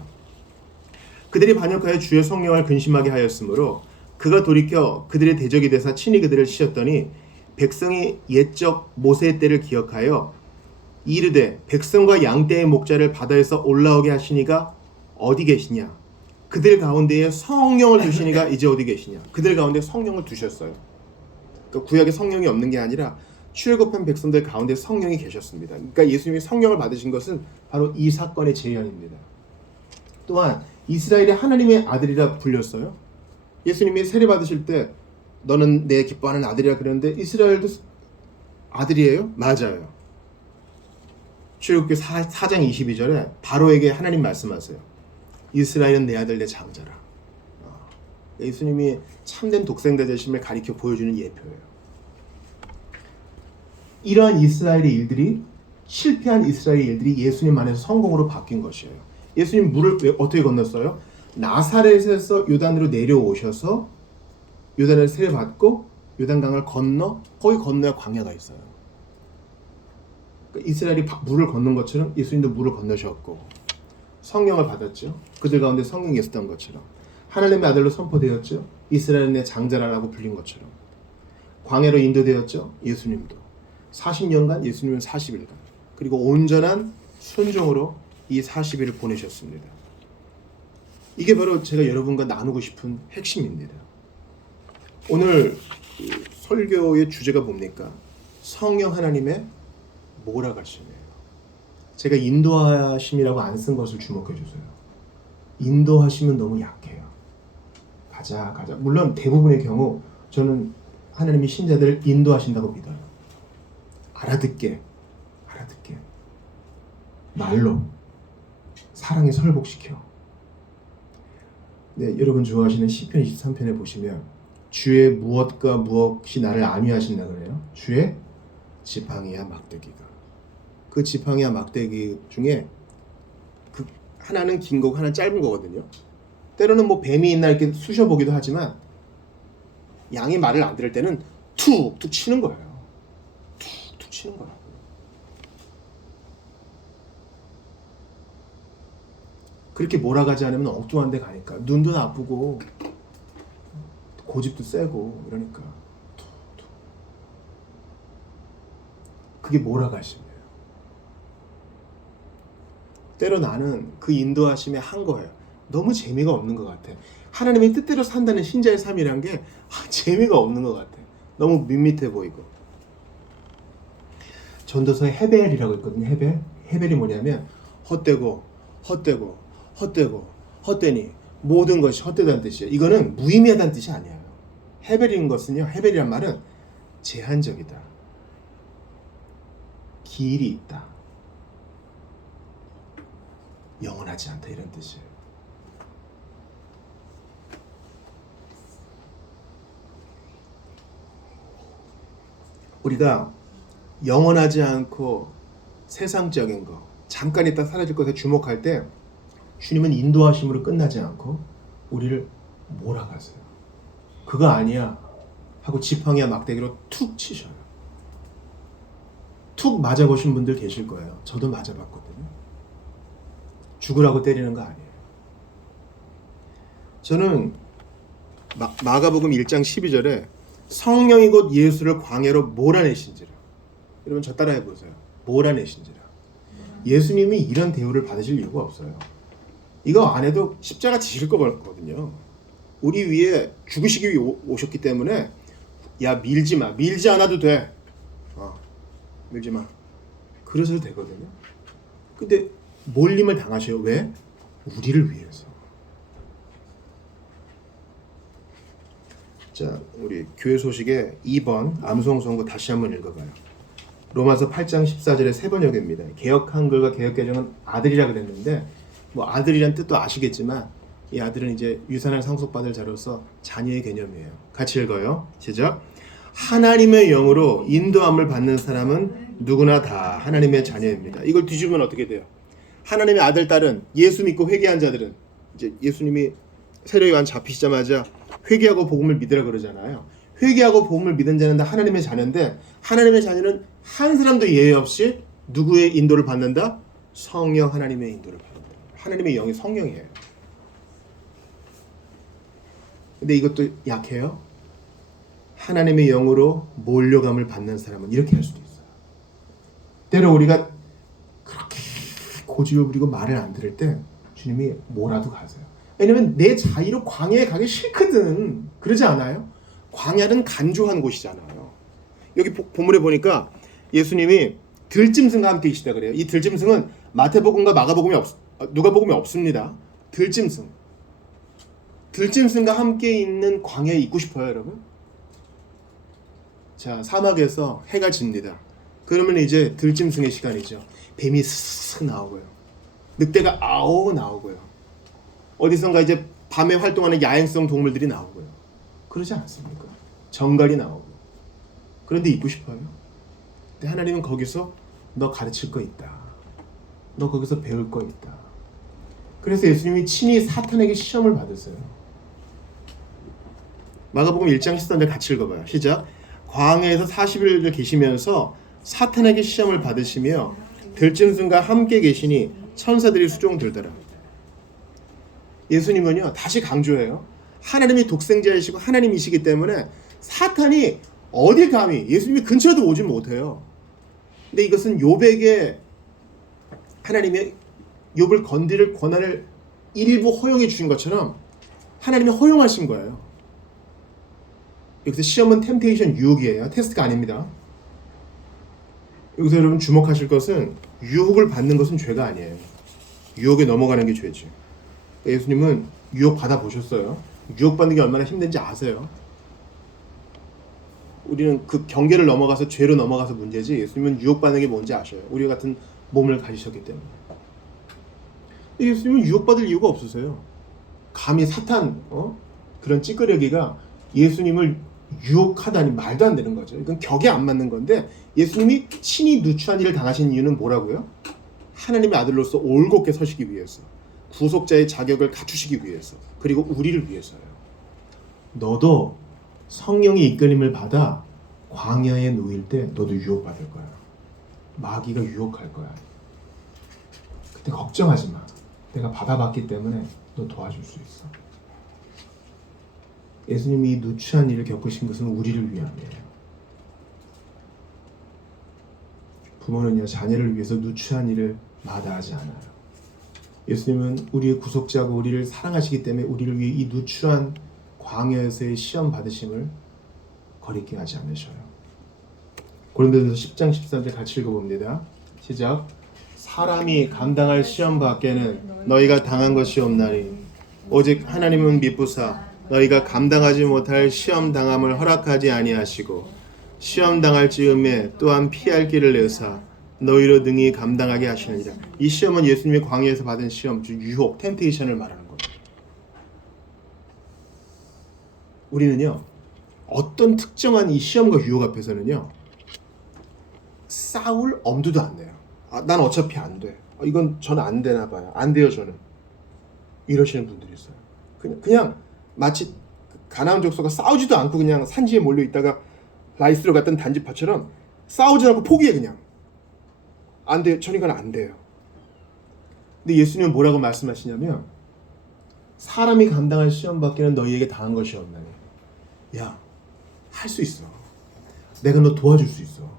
그들이 반역하여 주의 성령을 근심하게 하였으므로 그가 돌이켜 그들의 대적이 되사 친히 그들을 치셨더니 백성이 옛적 모세의 때를 기억하여 이르되 백성과 양떼의 목자를 바다에서 올라오게 하시니가 어디 계시냐? 그들 가운데에 성령을 두시니가 이제 어디 계시냐? 그들 가운데 성령을 두셨어요. 그러니까 구약에 성령이 없는 게 아니라 출애굽한 백성들 가운데 성령이 계셨습니다. 그러니까 예수님이 성령을 받으신 것은 바로 이 사건의 재현입니다. 또한 이스라엘이 하나님의 아들이라 불렸어요. 예수님이 세례 받으실 때 너는 내 기뻐하는 아들이라 그랬는데 이스라엘도 아들이에요? 맞아요. 출애굽기 4장 22절에 바로에게 하나님 말씀하세요. 이스라엘은 내 아들 내 장자라. 예수님이 참된 독생자 되심을 가리켜 보여주는 예표예요. 이러한 이스라엘의 일들이 실패한 이스라엘의 일들이 예수님 안에서 성공으로 바뀐 것이에요. 예수님 물을 어떻게 건넜어요? 나사렛에서 요단으로 내려오셔서 요단을 세례받고 요단강을 건너 거기 건너야 광야가 있어요. 그러니까 이스라엘이 물을 건넌 것처럼 예수님도 물을 건너셨고 성령을 받았죠. 그들 가운데 성령이 있었던 것처럼 하나님의 아들로 선포되었죠. 이스라엘은 내 장자라고 불린 것처럼 광야로 인도되었죠. 예수님도 40년간 예수님은 40일간 그리고 온전한 순종으로 이 40일을 보내셨습니다. 이게 바로 제가 여러분과 나누고 싶은 핵심입니다. 오늘 설교의 주제가 뭡니까? 성령 하나님의 몰아가심이에요. 제가 인도하심이라고 안 쓴 것을 주목해 주세요. 인도하심은 너무 약해요. 가자. 물론 대부분의 경우 저는 하나님이 신자들을 인도하신다고 믿어요. 알아듣게 말로 사랑에 설복시켜. 네, 여러분 좋아하시는 시편 23편에 보시면 주의 무엇과 무엇이 나를 안위하신다 그래요. 주의 지팡이야 막대기가. 그 지팡이야 막대기 중에 그 하나는 긴 거고 하나는 짧은 거거든요. 때로는 뭐 뱀이 있나 이렇게 쑤셔보기도 하지만 양이 말을 안 들을 때는 툭툭 치는 거예요. 툭툭 치는 거라고. 그렇게 몰아가지 않으면 엉뚱한 데 가니까 눈도 나쁘고 고집도 세고 이러니까 툭툭. 그게 몰아가심이에요. 때로 나는 그 인도하심에 한 거예요. 너무 재미가 없는 것 같아. 하나님의 뜻대로 산다는 신자의 삶이란 게 재미가 없는 것 같아. 너무 밋밋해 보이고. 전도서에 헤벨이라고 있거든요. 헤벨. 헤벨이 뭐냐면 헛되고 헛되고 헛되고 헛되니 모든 것이 헛되다는 뜻이에요. 이거는 무의미하다는 뜻이 아니에요. 헤벨인 것은요. 헤벨이란 말은 제한적이다. 길이 있다. 영원하지 않다 이런 뜻이에요. 우리가 영원하지 않고 세상적인 거, 잠깐 있다 사라질 것에 주목할 때 주님은 인도하심으로 끝나지 않고 우리를 몰아가세요. 그거 아니야 하고 지팡이와 막대기로 툭 치셔요. 툭 맞아보신 분들 계실 거예요. 저도 맞아봤거든요. 죽으라고 때리는 거 아니에요. 저는 마가복음 1장 12절에 성령이 곧 예수를 광야로 몰아내신지라. 여러분 저 따라해 보세요. 몰아내신지라. 예수님이 이런 대우를 받으실 이유가 없어요. 이거 안 해도 십자가 지실 거거든요. 우리 위에 죽으시기 위해 오셨기 때문에 야 밀지 마. 밀지 않아도 돼. 밀지 마. 그러셔도 되거든요. 근데 몰림을 당하셔요. 왜? 우리를 위해서. 자, 우리 교회 소식에 2번 암송 선고 다시 한번 읽어봐요. 로마서 8장 14절의 세 번역입니다. 개역 한글과 개역 개정은 아들이라 그랬는데 뭐 아들이란 뜻도 아시겠지만 이 아들은 이제 유산을 상속받을 자로서 자녀의 개념이에요. 같이 읽어요. 시작. 하나님의 영으로 인도함을 받는 사람은 누구나 다 하나님의 자녀입니다. 이걸 뒤집으면 어떻게 돼요? 하나님의 아들, 딸은 예수 믿고 회개한 자들은 이제 예수님이 세례 요한 잡히시자마자 회개하고 복음을 믿으라 그러잖아요. 회개하고 복음을 믿은 자는 다 하나님의 자녀인데 하나님의 자녀는 한 사람도 예외 없이 누구의 인도를 받는다? 성령 하나님의 인도를 받는다. 하나님의 영이 성령이에요. 근데 이것도 약해요. 하나님의 영으로 몰려감을 받는 사람은 이렇게 할 수도 있어요. 때로 우리가 그렇게 고집을 부리고 말을 안 들을 때 주님이 뭐라도 가세요. 왜냐면 내 자유로 광야에 가기 싫거든. 그러지 않아요? 광야는 간조한 곳이잖아요. 여기 본문에 보니까 예수님이 들짐승과 함께 계시다 그래요. 이 들짐승은 마태복음과 마가복음이 누가복음이 없습니다. 들짐승과 함께 있는 광야에 있고 싶어요, 여러분? 자, 사막에서 해가 집니다. 그러면 이제 들짐승의 시간이죠. 뱀이 스스스 나오고요. 늑대가 아오 나오고요. 어디선가 이제 밤에 활동하는 야행성 동물들이 나오고요. 그러지 않습니까? 정갈이 나오고. 그런데 있고 싶어요. 근데 하나님은 거기서 너 가르칠 거 있다. 너 거기서 배울 거 있다. 그래서 예수님이 친히 사탄에게 시험을 받으세요. 마가복음 1장 13절 같이 읽어봐요. 시작. 광야에서 40일을 계시면서 사탄에게 시험을 받으시며 들짐승과 함께 계시니 천사들이 수종들더라. 예수님은요 다시 강조해요. 하나님이 독생자이시고 하나님이시기 때문에 사탄이 어디 감히 예수님이 근처에도 오지 못해요. 근데 이것은 욥에게 하나님의 욥을 건드릴 권한을 일부 허용해 주신 것처럼 하나님이 허용하신 거예요. 여기서 시험은 템테이션 유혹이에요. 테스트가 아닙니다. 여기서 여러분 주목하실 것은 유혹을 받는 것은 죄가 아니에요. 유혹에 넘어가는 게 죄지. 예수님은 유혹 받아보셨어요. 유혹받는 게 얼마나 힘든지 아세요. 우리는 그 경계를 넘어가서 죄로 넘어가서 문제지 예수님은 유혹받는 게 뭔지 아셔요. 우리 같은 몸을 가지셨기 때문에. 예수님은 유혹받을 이유가 없으세요. 감히 사탄 그런 찌끄레기가 예수님을 유혹하다니 말도 안 되는 거죠. 이건 격에 안 맞는 건데 예수님이 친히 누추한 일을 당하신 이유는 뭐라고요? 하나님의 아들로서 올곧게 서시기 위해서, 구속자의 자격을 갖추시기 위해서, 그리고 우리를 위해서요. 너도 성령의 이끌림을 받아 광야에 놓일 때 너도 유혹받을 거야. 마귀가 유혹할 거야. 그때 걱정하지 마. 내가 받아봤기 때문에 너 도와줄 수 있어. 예수님이 이 누추한 일을 겪으신 것은 우리를 위함이에요. 부모는요, 자녀를 위해서 누추한 일을 마다하지 않아요. 예수님은 우리의 구속자고 우리를 사랑하시기 때문에 우리를 위해 이 누추한 광야에서의 시험 받으심을 거리게 하지 않으셔요. 고린도전서 10장 13절 같이 읽어봅니다. 시작. 사람이 감당할 시험 밖에는 너희가 당한 것이 없나니 오직 하나님은 미쁘사 너희가 감당하지 못할 시험 당함을 허락하지 아니하시고 시험 당할 즈음에 또한 피할 길을 내사 너희로 능히 감당하게 하시느니라. 이 시험은 예수님의 광야에서 받은 시험, 즉 유혹, 템테이션을 말하는 겁니다. 우리는요, 어떤 특정한 이 시험과 유혹 앞에서는요, 싸울 엄두도 안 내요. 난 어차피 안 돼. 이건 저는 안 되나 봐요. 안 돼요, 저는. 이러시는 분들이 있어요. 그냥 마치 가나안 족속가 싸우지도 않고 그냥 산지에 몰려 있다가 라이스로 갔던 단지파처럼 싸우지 않고 포기해. 그냥 안 돼요. 전 이건 안 돼요. 근데 예수님은 뭐라고 말씀하시냐면 사람이 감당할 시험 밖에는 너희에게 당한 것이 없나니. 야, 할 수 있어. 내가 너 도와줄 수 있어.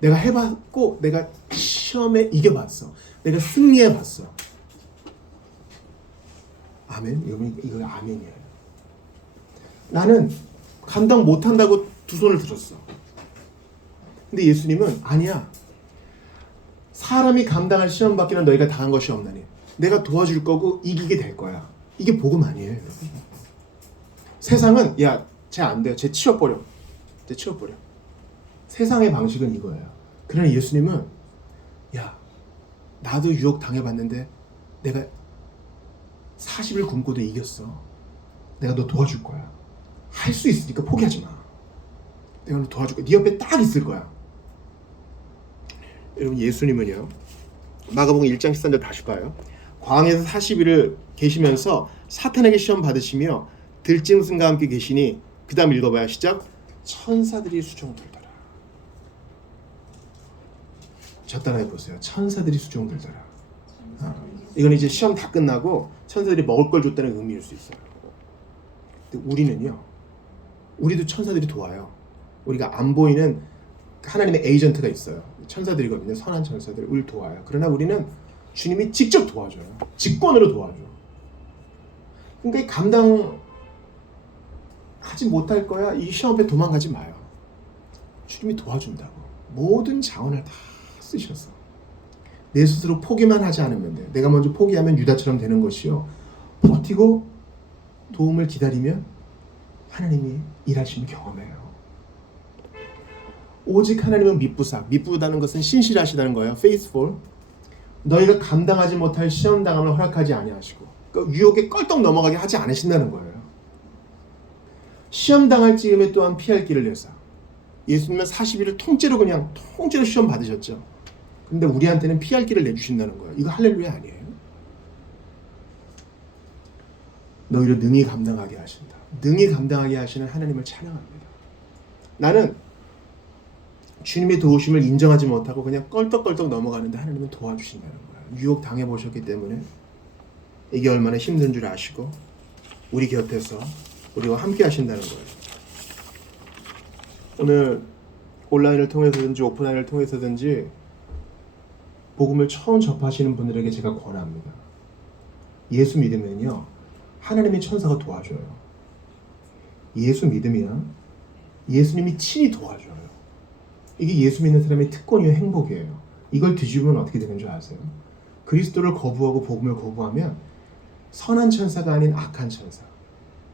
내가 해봤고 내가 시험에 이겨봤어. 내가 승리해봤어. 아멘? 이거 아멘이에요. 나는 감당 못한다고 두 손을 들었어. 근데 예수님은 아니야. 사람이 감당할 시험 밖에는 너희가 당한 것이 없나니. 내가 도와줄 거고 이기게 될 거야. 이게 복음 아니에요. 세상은 야, 쟤 안 돼. 쟤 치워버려. 세상의 방식은 이거예요. 그러나 예수님은 야, 나도 유혹 당해봤는데 내가 40일 굶고도 이겼어. 내가 너 도와줄 거야. 할 수 있으니까 포기하지 마. 내가 너 도와줄 거야. 네 옆에 딱 있을 거야. 여러분, 예수님은요, 마가복음 1장 13절 다시 봐요. 광야에서 40일을 계시면서 사탄에게 시험 받으시며 들짐승과 함께 계시니, 그 다음 읽어봐요. 시작. 천사들이 수종 들더라. 저 따라해 보세요. 천사들이 수종 들더라. 이건 이제 시험 다 끝나고 천사들이 먹을 걸 줬다는 의미일 수 있어요. 근데 우리는요, 우리도 천사들이 도와요. 우리가 안 보이는 하나님의 에이전트가 있어요. 천사들이거든요. 선한 천사들. 우리를 도와요. 그러나 우리는 주님이 직접 도와줘요. 직권으로 도와줘. 그러니까 감당하지 못할 거야. 이 시험 앞에 도망가지 마요. 주님이 도와준다고. 모든 자원을 다 쓰셔서. 내 스스로 포기만 하지 않으면 돼요. 내가 먼저 포기하면 유다처럼 되는 것이요. 버티고 도움을 기다리면 하나님이 일하시는 경험해요. 오직 하나님은 미쁘다는 것은 신실하시다는 거예요. faithful. 너희가 감당하지 못할 시험 당함을 허락하지 아니하시고, 그러니까 유혹에 껄떡 넘어가게 하지 않으신다는 거예요. 시험 당할 즈음에 또한 피할 길을 내사. 예수님은 40일을 통째로 시험 받으셨죠. 근데 우리한테는 피할 길을 내주신다는 거예요. 이거 할렐루야 아니에요? 너희를 능히 감당하게 하신다. 능히 감당하게 하시는 하나님을 찬양합니다. 나는 주님의 도우심을 인정하지 못하고 그냥 껄떡껄떡 넘어가는데 하나님은 도와주신다는 거예요. 유혹 당해보셨기 때문에 이게 얼마나 힘든 줄 아시고 우리 곁에서 우리와 함께 하신다는 거예요. 오늘 온라인을 통해서든지 오프라인을 통해서든지 복음을 처음 접하시는 분들에게 제가 권합니다. 예수 믿으면요, 하나님의 천사가 도와줘요. 예수 믿으면 예수님이 친히 도와줘요. 이게 예수 믿는 사람의 특권이요, 행복이에요. 이걸 뒤집으면 어떻게 되는 줄 아세요? 그리스도를 거부하고 복음을 거부하면 선한 천사가 아닌 악한 천사,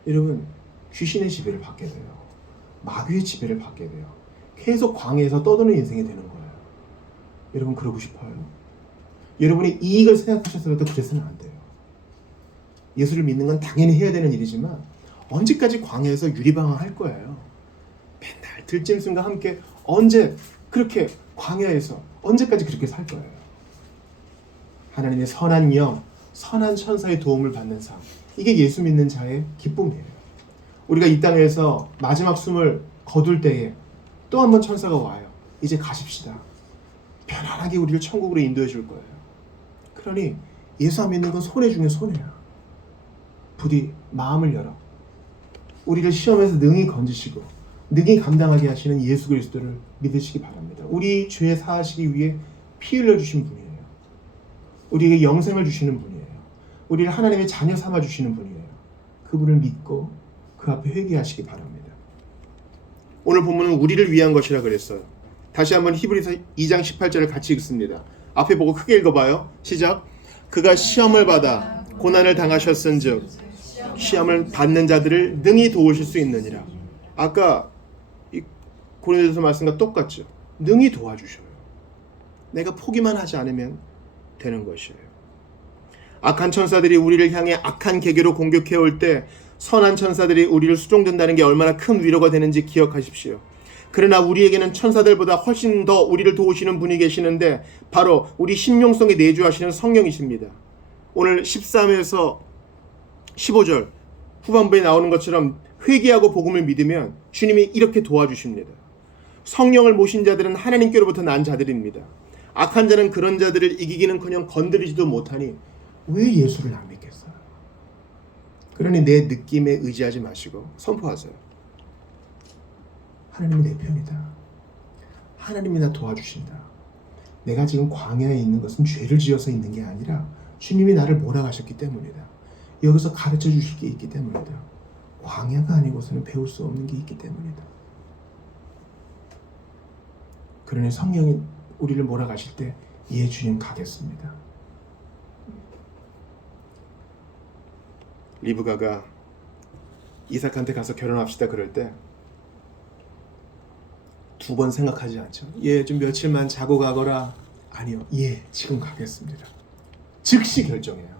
여러분, 귀신의 지배를 받게 돼요. 마귀의 지배를 받게 돼요. 계속 광야에서 떠도는 인생이 되는 거예요. 여러분, 그러고 싶어요? 여러분이 이익을 생각하셔서라도 그래서는 안 돼요. 예수를 믿는 건 당연히 해야 되는 일이지만 언제까지 광야에서 유리방황할 거예요? 맨날 들짐승과 함께 언제 그렇게 광야에서 언제까지 그렇게 살 거예요? 하나님의 선한 영, 선한 천사의 도움을 받는 삶, 이게 예수 믿는 자의 기쁨이에요. 우리가 이 땅에서 마지막 숨을 거둘 때에 또 한 번 천사가 와요. 이제 가십시다. 편안하게 우리를 천국으로 인도해 줄 거예요. 그러니 예수 안 믿는 건 손해 중에 손해야. 부디 마음을 열어 우리를 시험에서 능히 건지시고 능히 감당하게 하시는 예수 그리스도를 믿으시기 바랍니다. 우리 죄 사하시기 위해 피 흘려주신 분이에요. 우리에게 영생을 주시는 분이에요. 우리를 하나님의 자녀 삼아 주시는 분이에요. 그분을 믿고 그 앞에 회개하시기 바랍니다. 오늘 본문은 우리를 위한 것이라 그랬어요. 다시 한번 히브리서 2장 18절을 같이 읽습니다. 앞에 보고 크게 읽어봐요. 시작. 그가 시험을 받아 고난을 당하셨은즉 시험을 받는 자들을 능히 도우실 수 있느니라. 아까 이 고린도서 말씀과 똑같죠. 능히 도와주셔요. 내가 포기만 하지 않으면 되는 것이에요. 악한 천사들이 우리를 향해 악한 계계로 공격해 올 때 선한 천사들이 우리를 수종든다는 게 얼마나 큰 위로가 되는지 기억하십시오. 그러나 우리에게는 천사들보다 훨씬 더 우리를 도우시는 분이 계시는데 바로 우리 심령속에 내주하시는 성령이십니다. 오늘 13에서 15절 후반부에 나오는 것처럼 회개하고 복음을 믿으면 주님이 이렇게 도와주십니다. 성령을 모신 자들은 하나님께로부터 난 자들입니다. 악한 자는 그런 자들을 이기기는커녕 건드리지도 못하니 왜 예수를 안 믿겠어요? 그러니 내 느낌에 의지하지 마시고 선포하세요. 하나님이 내 편이다. 하나님이 나 도와주신다. 내가 지금 광야에 있는 것은 죄를 지어서 있는 게 아니라 주님이 나를 몰아가셨기 때문이다. 여기서 가르쳐 주실 게 있기 때문이다. 광야가 아니고서는 배울 수 없는 게 있기 때문이다. 그러니 성령이 우리를 몰아가실 때 예 주님 가겠습니다. 리브가가 이삭한테 가서 결혼합시다 그럴 때 두 번 생각하지 않죠. 예, 좀 며칠만 자고 가거라. 아니요. 예, 지금 가겠습니다. 즉시 결정해요.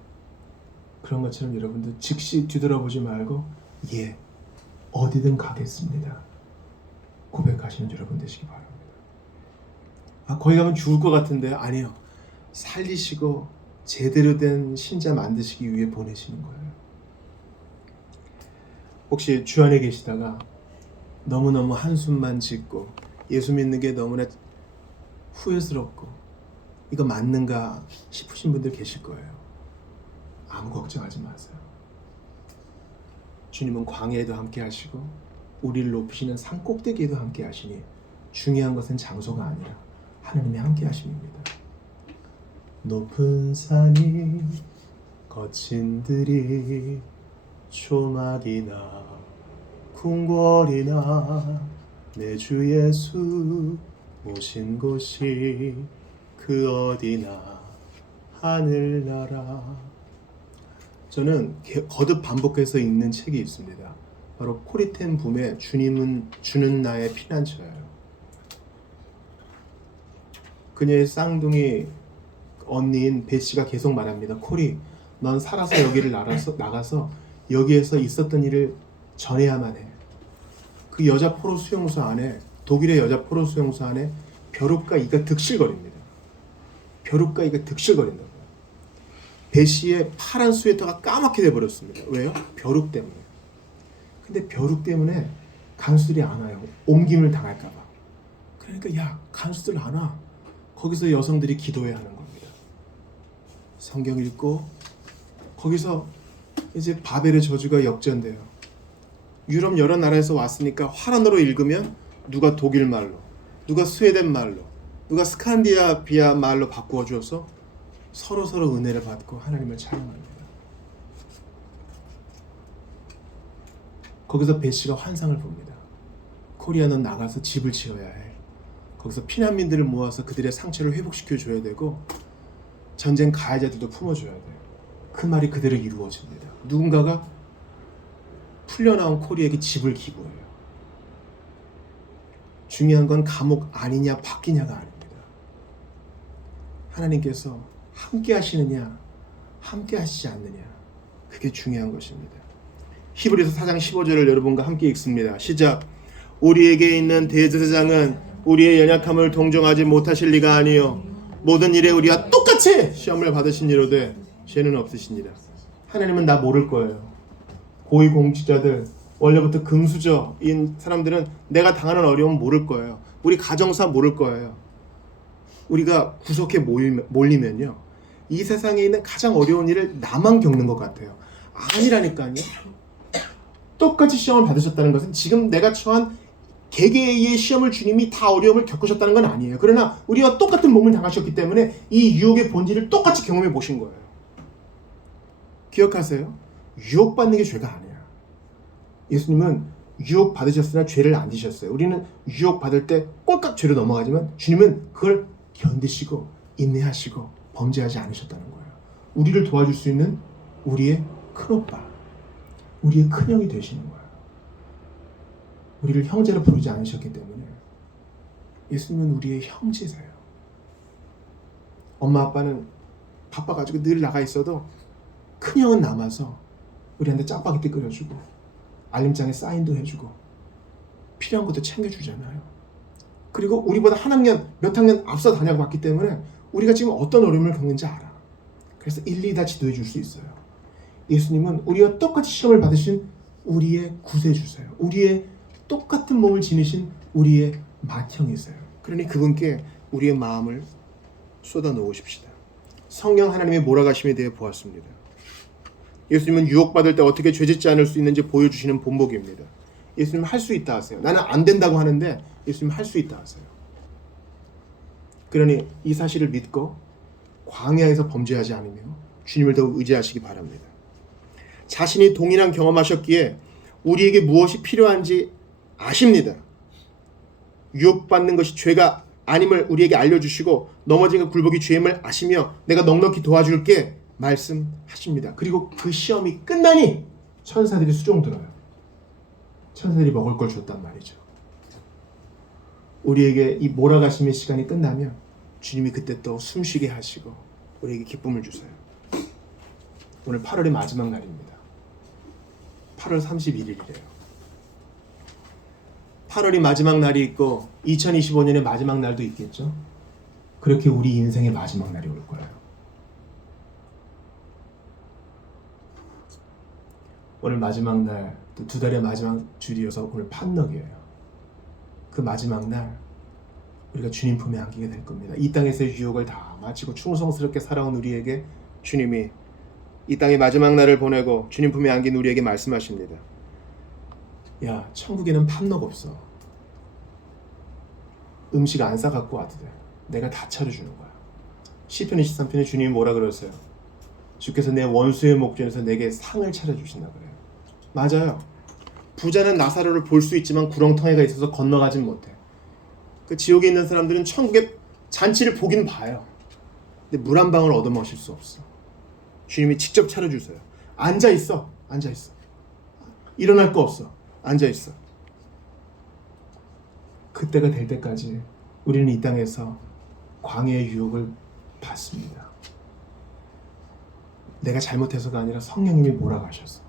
그런 것처럼 여러분들 즉시 뒤돌아보지 말고 예, 어디든 가겠습니다. 고백하시는 여러분 되시기 바랍니다. 아, 거기 가면 죽을 것 같은데 아니요. 살리시고 제대로 된 신자 만드시기 위해 보내시는 거예요. 혹시 주 안에 계시다가 너무너무 한숨만 짓고 예수 믿는 게 너무나 후회스럽고 이거 맞는가 싶으신 분들 계실 거예요. 아무 걱정하지 마세요. 주님은 광야에도 함께 하시고 우리를 높이시는 산 꼭대기에도 함께 하시니 중요한 것은 장소가 아니라 하나님이 함께 하심입니다. 높은 산이 거친 들이 조막이나 궁궐이나 내 주 예수 모신 곳이 그 어디나 하늘나라. 저는 거듭 반복해서 읽는 책이 있습니다. 바로 코리텐 붐의 주님은 주는 나의 피난처예요. 그녀의 쌍둥이 언니인 베시가 계속 말합니다. 코리, 넌 살아서 여기를 나가서 여기에서 있었던 일을 전해야만 해. 그 여자 포로 수용소 안에, 독일의 여자 포로 수용소 안에 벼룩과 이가 득실거립니다. 벼룩과 이가 득실거린다고요. 베시의 파란 스웨터가 까맣게 돼버렸습니다. 왜요? 벼룩 때문에. 근데 벼룩 때문에 간수들이 안 와요. 옮김을 당할까봐. 그러니까 야, 간수들 안 와. 거기서 여성들이 기도해야 하는 겁니다. 성경 읽고 거기서 이제 바벨의 저주가 역전돼요. 유럽 여러 나라에서 왔으니까 화란어로 읽으면 누가 독일 말로, 누가 스웨덴 말로, 누가 스칸디나비아 말로 바꾸어 줘서 서로 은혜를 받고 하나님을 찬양합니다. 거기서 베시가 환상을 봅니다. 코리아는 나가서 집을 지어야 해. 거기서 피난민들을 모아서 그들의 상처를 회복시켜 줘야 되고 전쟁 가해자들도 품어줘야 돼요. 그 말이 그대로 이루어집니다. 누군가가 풀려나온 코리에게 집을 기부해요. 중요한 건 감옥 아니냐 바뀌냐가 아닙니다. 하나님께서 함께 하시느냐 함께 하시지 않느냐, 그게 중요한 것입니다. 히브리서 4장 15절을 여러분과 함께 읽습니다. 시작. 우리에게 있는 대제사장은 우리의 연약함을 동정하지 못하실 리가 아니요 모든 일에 우리와 똑같이 시험을 받으신 이로되 죄는 없으시니라. 하나님은 나 모를 거예요. 고위공직자들, 원래부터 금수저인 사람들은 내가 당하는 어려움 모를 거예요. 우리 가정사 모를 거예요. 우리가 구속에 몰리면요, 이 세상에 있는 가장 어려운 일을 나만 겪는 것 같아요. 아니라니까요. 똑같이 시험을 받으셨다는 것은 지금 내가 처한 개개의 시험을 주님이 다 어려움을 겪으셨다는 건 아니에요. 그러나 우리와 똑같은 몸을 당하셨기 때문에 이 유혹의 본질을 똑같이 경험해 보신 거예요. 기억하세요? 유혹받는 게 죄가 아니야. 예수님은 유혹 받으셨으나 죄를 안 지셨어요. 우리는 유혹 받을 때 꼴깍 죄로 넘어가지만 주님은 그걸 견디시고 인내하시고 범죄하지 않으셨다는 거예요. 우리를 도와줄 수 있는 우리의 큰오빠, 우리의 큰형이 되시는 거예요. 우리를 형제로 부르지 않으셨기 때문에 예수님은 우리의 형제세요. 엄마 아빠는 바빠가지고 늘 나가 있어도 큰형은 남아서 우리한테 짜파게티 끓여주고 알림장에 사인도 해주고 필요한 것도 챙겨주잖아요. 그리고 우리보다 몇 학년 앞서 다녀봤기 때문에 우리가 지금 어떤 어려움을 겪는지 알아. 그래서 일일이 다 지도해 줄 수 있어요. 예수님은 우리와 똑같이 시험을 받으신 우리의 구세주세요. 우리의 똑같은 몸을 지니신 우리의 맏형이세요. 그러니 그분께 우리의 마음을 쏟아 놓으십시다. 성령 하나님의 몰아가심에 대해 보았습니다. 예수님은 유혹받을 때 어떻게 죄짓지 않을 수 있는지 보여주시는 본보기입니다. 예수님은 할 수 있다 하세요. 나는 안 된다고 하는데 예수님은 할 수 있다 하세요. 그러니 이 사실을 믿고 광야에서 범죄하지 않으며 주님을 더욱 의지하시기 바랍니다. 자신이 동일한 경험하셨기에 우리에게 무엇이 필요한지 아십니다. 유혹받는 것이 죄가 아님을 우리에게 알려주시고 넘어진 굴복이 죄임을 아시며 내가 넉넉히 도와줄게 말씀하십니다. 그리고 그 시험이 끝나니 천사들이 수종 들어요. 천사들이 먹을 걸 줬단 말이죠. 우리에게 이 몰아가심의 시간이 끝나면 주님이 그때 또 숨쉬게 하시고 우리에게 기쁨을 주세요. 오늘 8월의 마지막 날입니다. 8월 31일이래요. 8월이 마지막 날이 있고 2025년의 마지막 날도 있겠죠. 그렇게 우리 인생의 마지막 날이 올 거예요. 오늘 마지막 날, 또 2달의 마지막 주일이어서 오늘 판덕이에요. 그 마지막 날 우리가 주님 품에 안기게 될 겁니다. 이 땅에서의 유혹을 다 마치고 충성스럽게 살아온 우리에게 주님이 이 땅의 마지막 날을 보내고 주님 품에 안긴 우리에게 말씀하십니다. 야, 천국에는 판덕 없어. 음식 안 싸갖고 와도 돼. 내가 다 차려주는 거야. 시편 23편에 주님이 뭐라 그러세요? 주께서 내 원수의 목전에서 내게 상을 차려주신다 그래요. 맞아요. 부자는 나사로를 볼 수 있지만 구렁텅이가 있어서 건너가진 못해. 그 지옥에 있는 사람들은 천국의 잔치를 보긴 봐요. 근데 물 한 방울 얻어 마실 수 없어. 주님이 직접 차려주세요. 앉아있어. 앉아있어. 일어날 거 없어. 앉아있어. 그때가 될 때까지 우리는 이 땅에서 광야의 유혹을 받습니다. 내가 잘못해서가 아니라 성령님이 몰아가셨어.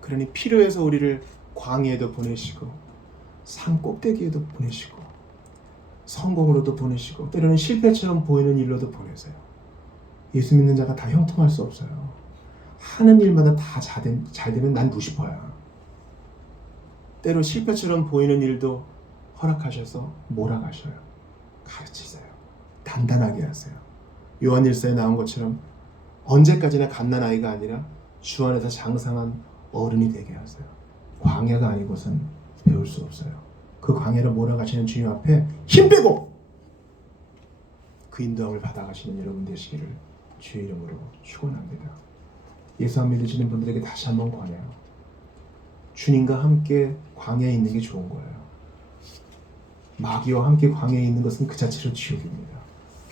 그러니 필요해서 우리를 광야에도 보내시고 산 꼭대기에도 보내시고 성공으로도 보내시고 때로는 실패처럼 보이는 일로도 보내세요. 예수 믿는 자가 다 형통할 수 없어요. 하는 일마다 다 잘 되면 난 루시퍼야. 때로 실패처럼 보이는 일도 허락하셔서 몰아가셔요. 가르치세요. 단단하게 하세요. 요한일서에 나온 것처럼 언제까지나 갓난아이가 아니라 주 안에서 장성한 어른이 되게 하세요. 광야가 아니고선 배울 수 없어요. 그 광야를 몰아가시는 주님 앞에 힘 빼고 그 인도함을 받아가시는 여러분 되시기를 주의 이름으로 축원합니다. 예수 안 믿으시는 분들에게 다시 한번 권해요. 주님과 함께 광야에 있는 게 좋은 거예요. 마귀와 함께 광야에 있는 것은 그 자체로 지옥입니다.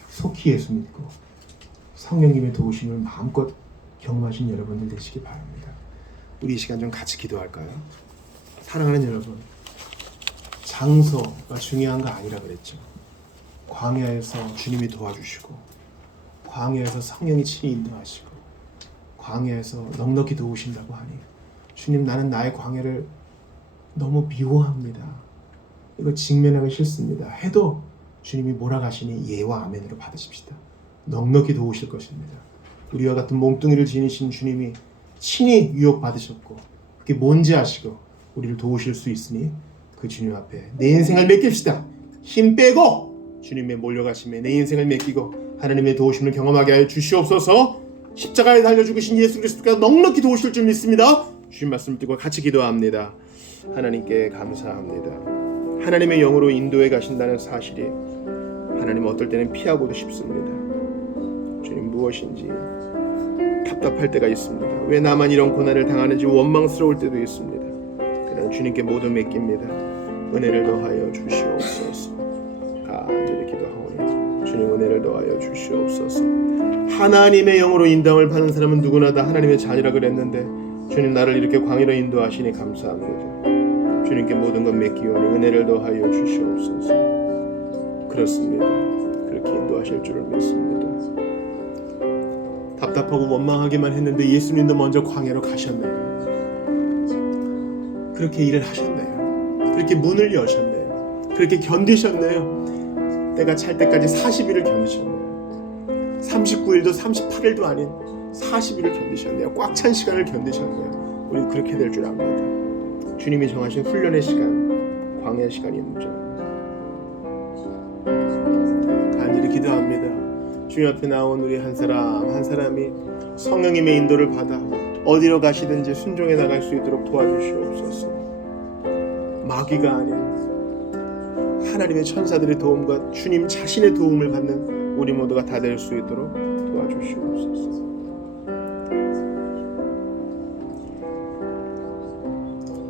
속히 예수 믿고 성령님의 도우심을 마음껏 경험하신 여러분들 되시기 바랍니다. 우리 이 시간 좀 같이 기도할까요? 사랑하는 여러분, 장소가 중요한 거 아니라 그랬죠. 광야에서 주님이 도와주시고 광야에서 성령이 친히 인도하시고 광야에서 넉넉히 도우신다고 하니 주님, 나는 나의 광야를 너무 미워합니다. 이거 직면하기 싫습니다. 해도 주님이 몰아가시니 예와 아멘으로 받으십시다. 넉넉히 도우실 것입니다. 우리와 같은 몸뚱이를 지니신 주님이 친히 유혹받으셨고 그게 뭔지 아시고 우리를 도우실 수 있으니 그 주님 앞에 내 인생을 맡깁시다. 힘 빼고 주님의 몰려가심에 내 인생을 맡기고 하나님의 도우심을 경험하게 하여 주시옵소서. 십자가에 달려 죽으신 예수 그리스도가 넉넉히 도우실 줄 믿습니다. 주님 말씀 듣고 같이 기도합니다. 하나님께 감사합니다. 하나님의 영으로 인도해 가신다는 사실이 하나님 어떨 때는 피하고도 싶습니다. 주님, 무엇인지 답답할 때가 있습니다. 왜 나만 이런 고난을 당하는지 원망스러울 때도 있습니다. 그러나 주님께 모두 맡깁니다. 은혜를 더하여 주시옵소서. 간절히 기도하오니 주님, 은혜를 더하여 주시옵소서. 하나님의 영으로 인도함을 받는 사람은 누구나 다 하나님의 자녀라 그랬는데 주님, 나를 이렇게 광야로 인도하시니 감사합니다. 주님께 모든 것 맡기오니 은혜를 더하여 주시옵소서. 그렇습니다. 그렇게 인도하실 줄을 믿습니다. 답답하고 원망하기만 했는데 예수님도 먼저 광야로 가셨네요. 그렇게 일을 하셨네요. 그렇게 문을 여셨네요. 그렇게 견디셨네요. 때가 찰 때까지 40일을 견디셨네요. 39일도 38일도 아닌 40일을 견디셨네요. 꽉 찬 시간을 견디셨네요. 우리 그렇게 될 줄 압니다. 주님이 정하신 훈련의 시간, 광야의 시간이 있는 줄 간절히 기도합니다. 주님 앞에 나온 우리 한 사람 한 사람이 성령님의 인도를 받아 어디로 가시든지 순종해 나갈 수 있도록 도와주시옵소서. 마귀가 아닌 하나님의 천사들의 도움과 주님 자신의 도움을 받는 우리 모두가 다 될 수 있도록 도와주시옵소서.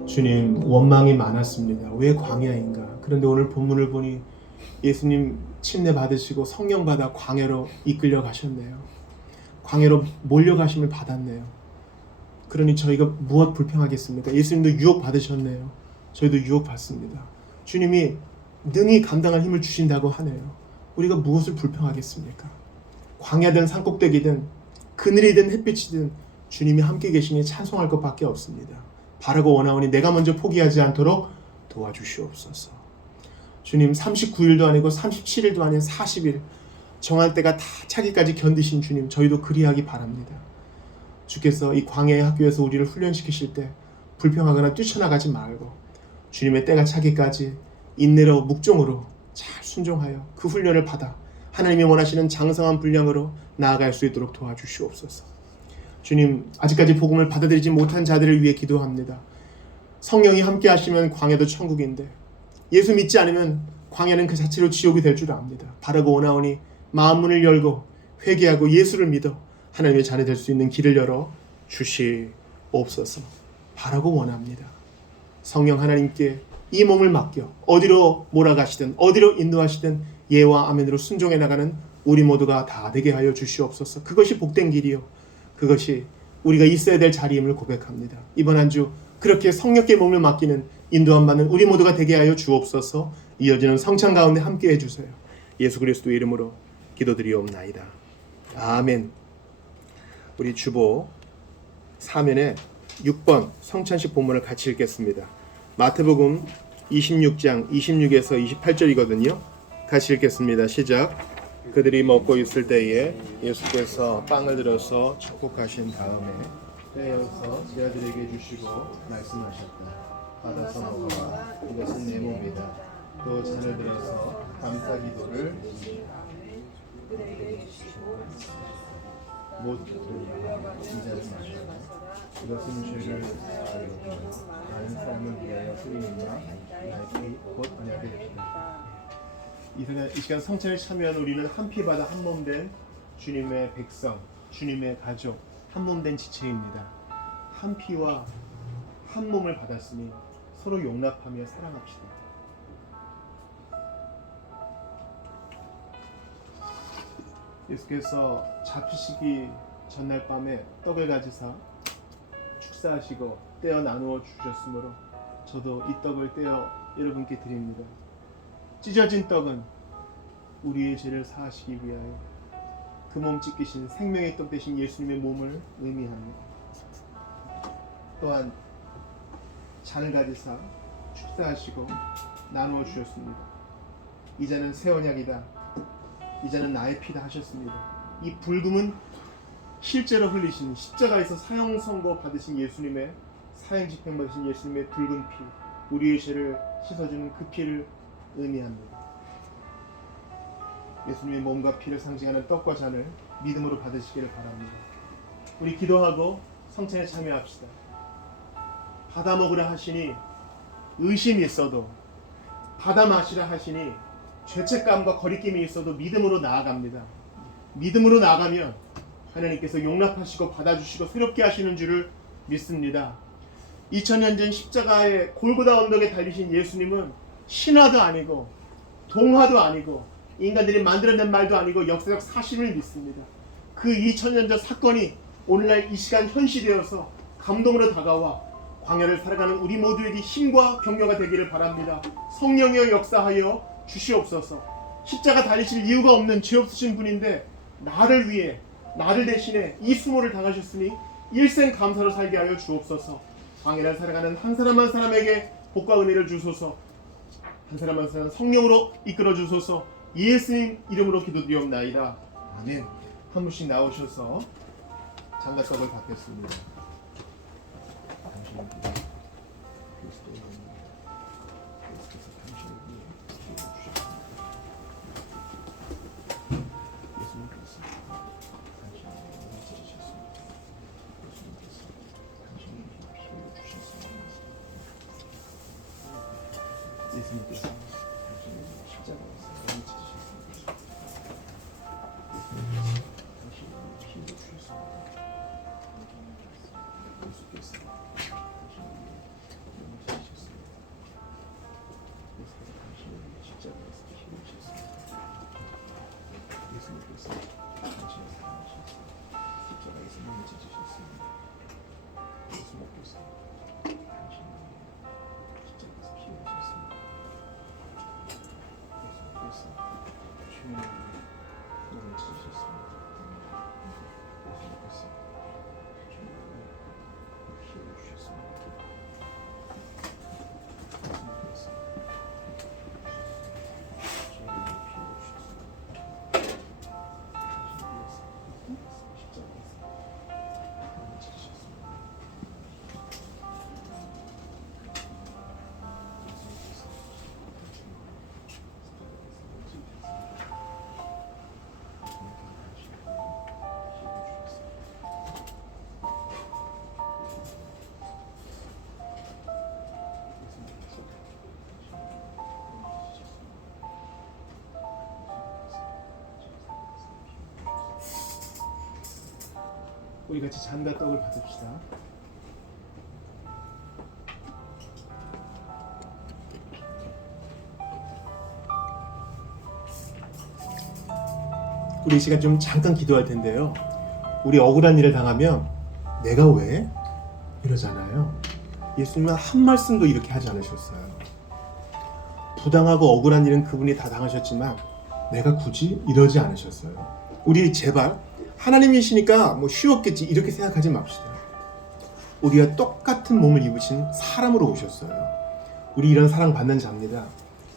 주님, 원망이 많았습니다. 왜 광야인가? 그런데 오늘 본문을 보니 예수님 침례 받으시고 성령 받아 광야로 이끌려 가셨네요. 광야로 몰려가심을 받았네요. 그러니 저희가 무엇 불평하겠습니까? 예수님도 유혹 받으셨네요. 저희도 유혹 받습니다. 주님이 능히 감당할 힘을 주신다고 하네요. 우리가 무엇을 불평하겠습니까? 광야든 산꼭대기든 그늘이든 햇빛이든 주님이 함께 계시니 찬송할 것밖에 없습니다. 바라고 원하오니 내가 먼저 포기하지 않도록 도와주시옵소서. 주님, 39일도 아니고 37일도 아닌 40일 정할 때가 다 차기까지 견디신 주님, 저희도 그리하기 바랍니다. 주께서 이 광야의 학교에서 우리를 훈련시키실 때 불평하거나 뛰쳐나가지 말고 주님의 때가 차기까지 인내로 묵종으로 잘 순종하여 그 훈련을 받아 하나님이 원하시는 장성한 분량으로 나아갈 수 있도록 도와주시옵소서. 주님, 아직까지 복음을 받아들이지 못한 자들을 위해 기도합니다. 성령이 함께 하시면 광야도 천국인데 예수 믿지 않으면 광야는 그 자체로 지옥이 될 줄 압니다. 바라고 원하오니 마음 문을 열고 회개하고 예수를 믿어 하나님의 자녀 될 수 있는 길을 열어 주시옵소서. 바라고 원합니다. 성령 하나님께 이 몸을 맡겨 어디로 몰아가시든 어디로 인도하시든 예와 아멘으로 순종해 나가는 우리 모두가 다 되게 하여 주시옵소서. 그것이 복된 길이요, 그것이 우리가 있어야 될 자리임을 고백합니다. 이번 한 주 그렇게 성령께 몸을 맡기는 인도함 받는 우리 모두가 되게 하여 주옵소서. 이어지는 성찬 가운데 함께 해주세요. 예수 그리스도의 이름으로 기도드리옵나이다. 아멘. 우리 주보 사면에 6번 성찬식 본문을 같이 읽겠습니다. 마태복음 26장 26에서 28절이거든요. 같이 읽겠습니다. 시작. 그들이 먹고 있을 때에 예수께서 빵을 들어서 축복하신 다음에 떼어서 제자들에게 주시고 말씀하셨다. 받아서 먹어라. 이것은 내 몸이다. 또 잔을 들어서 감사 기도를 모두 이자를 마셔라. 이것은 죄를 사하여 많은 사람을 위하여 흘리니라. 나의 피 곧 언약의 피다. 이 시간 성찬에 참여한 우리는 한 피 받아 한 몸 된 주님의 백성, 주님의 가족, 한 몸 된 지체입니다. 한 피와 한 몸을 받았으니 서로 용납하며 사랑합시다. 예수께서 잡히시기 전날 밤에 떡을 가지사 축사하시고 떼어 나누어 주셨으므로 저도 이 떡을 떼어 여러분께 드립니다. 찢어진 떡은 우리의 죄를 사하시기 위하여 그 몸 찢기신 생명의 떡 되신 예수님의 몸을 의미합니다. 또한 잔을 가지사 축사하시고 나누어 주셨습니다. 이 잔은 새 언약이다. 이 잔은 나의 피다 하셨습니다. 이 붉음은 실제로 흘리신 십자가에서 사형 선고 받으신 예수님의 사형 집행 받으신 예수님의 붉은 피, 우리의 죄를 씻어주는 그 피를 의미합니다. 예수님의 몸과 피를 상징하는 떡과 잔을 믿음으로 받으시기를 바랍니다. 우리 기도하고 성찬에 참여합시다. 받아 먹으라 하시니 의심이 있어도, 받아 마시라 하시니 죄책감과 거리낌이 있어도 믿음으로 나아갑니다. 믿음으로 나아가면 하나님께서 용납하시고 받아주시고 새롭게 하시는 줄을 믿습니다. 2000년 전 십자가의 골고다 언덕에 달리신 예수님은 신화도 아니고 동화도 아니고 인간들이 만들어낸 말도 아니고 역사적 사실을 믿습니다. 그 2000년 전 사건이 오늘날 이 시간 현실이어서 감동으로 다가와 광야를 살아가는 우리 모두에게 힘과 격려가 되기를 바랍니다. 성령이여 역사하여 주시옵소서. 십자가 달리실 이유가 없는 죄 없으신 분인데 나를 위해, 나를 대신해 이 수모를 당하셨으니 일생 감사로 살게 하여 주옵소서. 광야를 살아가는 한 사람 한 사람에게 복과 은혜를 주소서. 한 사람 한 사람 성령으로 이끌어 주소서. 예수님 이름으로 기도드리옵나이다. 아멘. 한 분씩 나오셔서 장갑떡을 받겠습니다. 당신은 그리스도의 그리스도께서 당신을 위해 기도해 주셨습니다. 예수님께서 당신을 위해 찢으셨습니다. 예수님께서 당신을 위해 피를 주셨습니다. 예수님께서 당신을 위해 십자가에서 몸을 찢으셨습니다. 예수님께서 당신을 위해 피를 주셨습니다. 예수께서 당신을 위해 몸을 찢으셨습니다. 예수께서 당신을 위해 십자가에서 피를 주셨습니다. 예수님께서 당신을 사랑하셔서 십자가에서 몸을 찢으셨습니다. 예수님께서 당신을 위해 십자가에서 피 흘리셨습니다. 예수님께서 주님을 위해 몸을 찢으셨습니다. 예수님께서 주님을 위해 피 흘려주셨습니다. 예수님께서 주님을 위해 피 흘려주셨습니다. 십자가에서 몸을 찢으셨습니다. 우리 같이 잔과 떡을 받읍시다. 우리 이 시간 좀 잠깐 기도할 텐데요. 우리 억울한 일을 당하면 내가 왜? 이러잖아요. 예수님은 한 말씀도 이렇게 하지 않으셨어요. 부당하고 억울한 일은 그분이 다 당하셨지만 내가 굳이 이러지 않으셨어요. 우리 제발 하나님이시니까 뭐 쉬웠겠지 이렇게 생각하지 맙시다. 우리가 똑같은 몸을 입으신 사람으로 오셨어요. 우리 이런 사랑 받는 자입니다.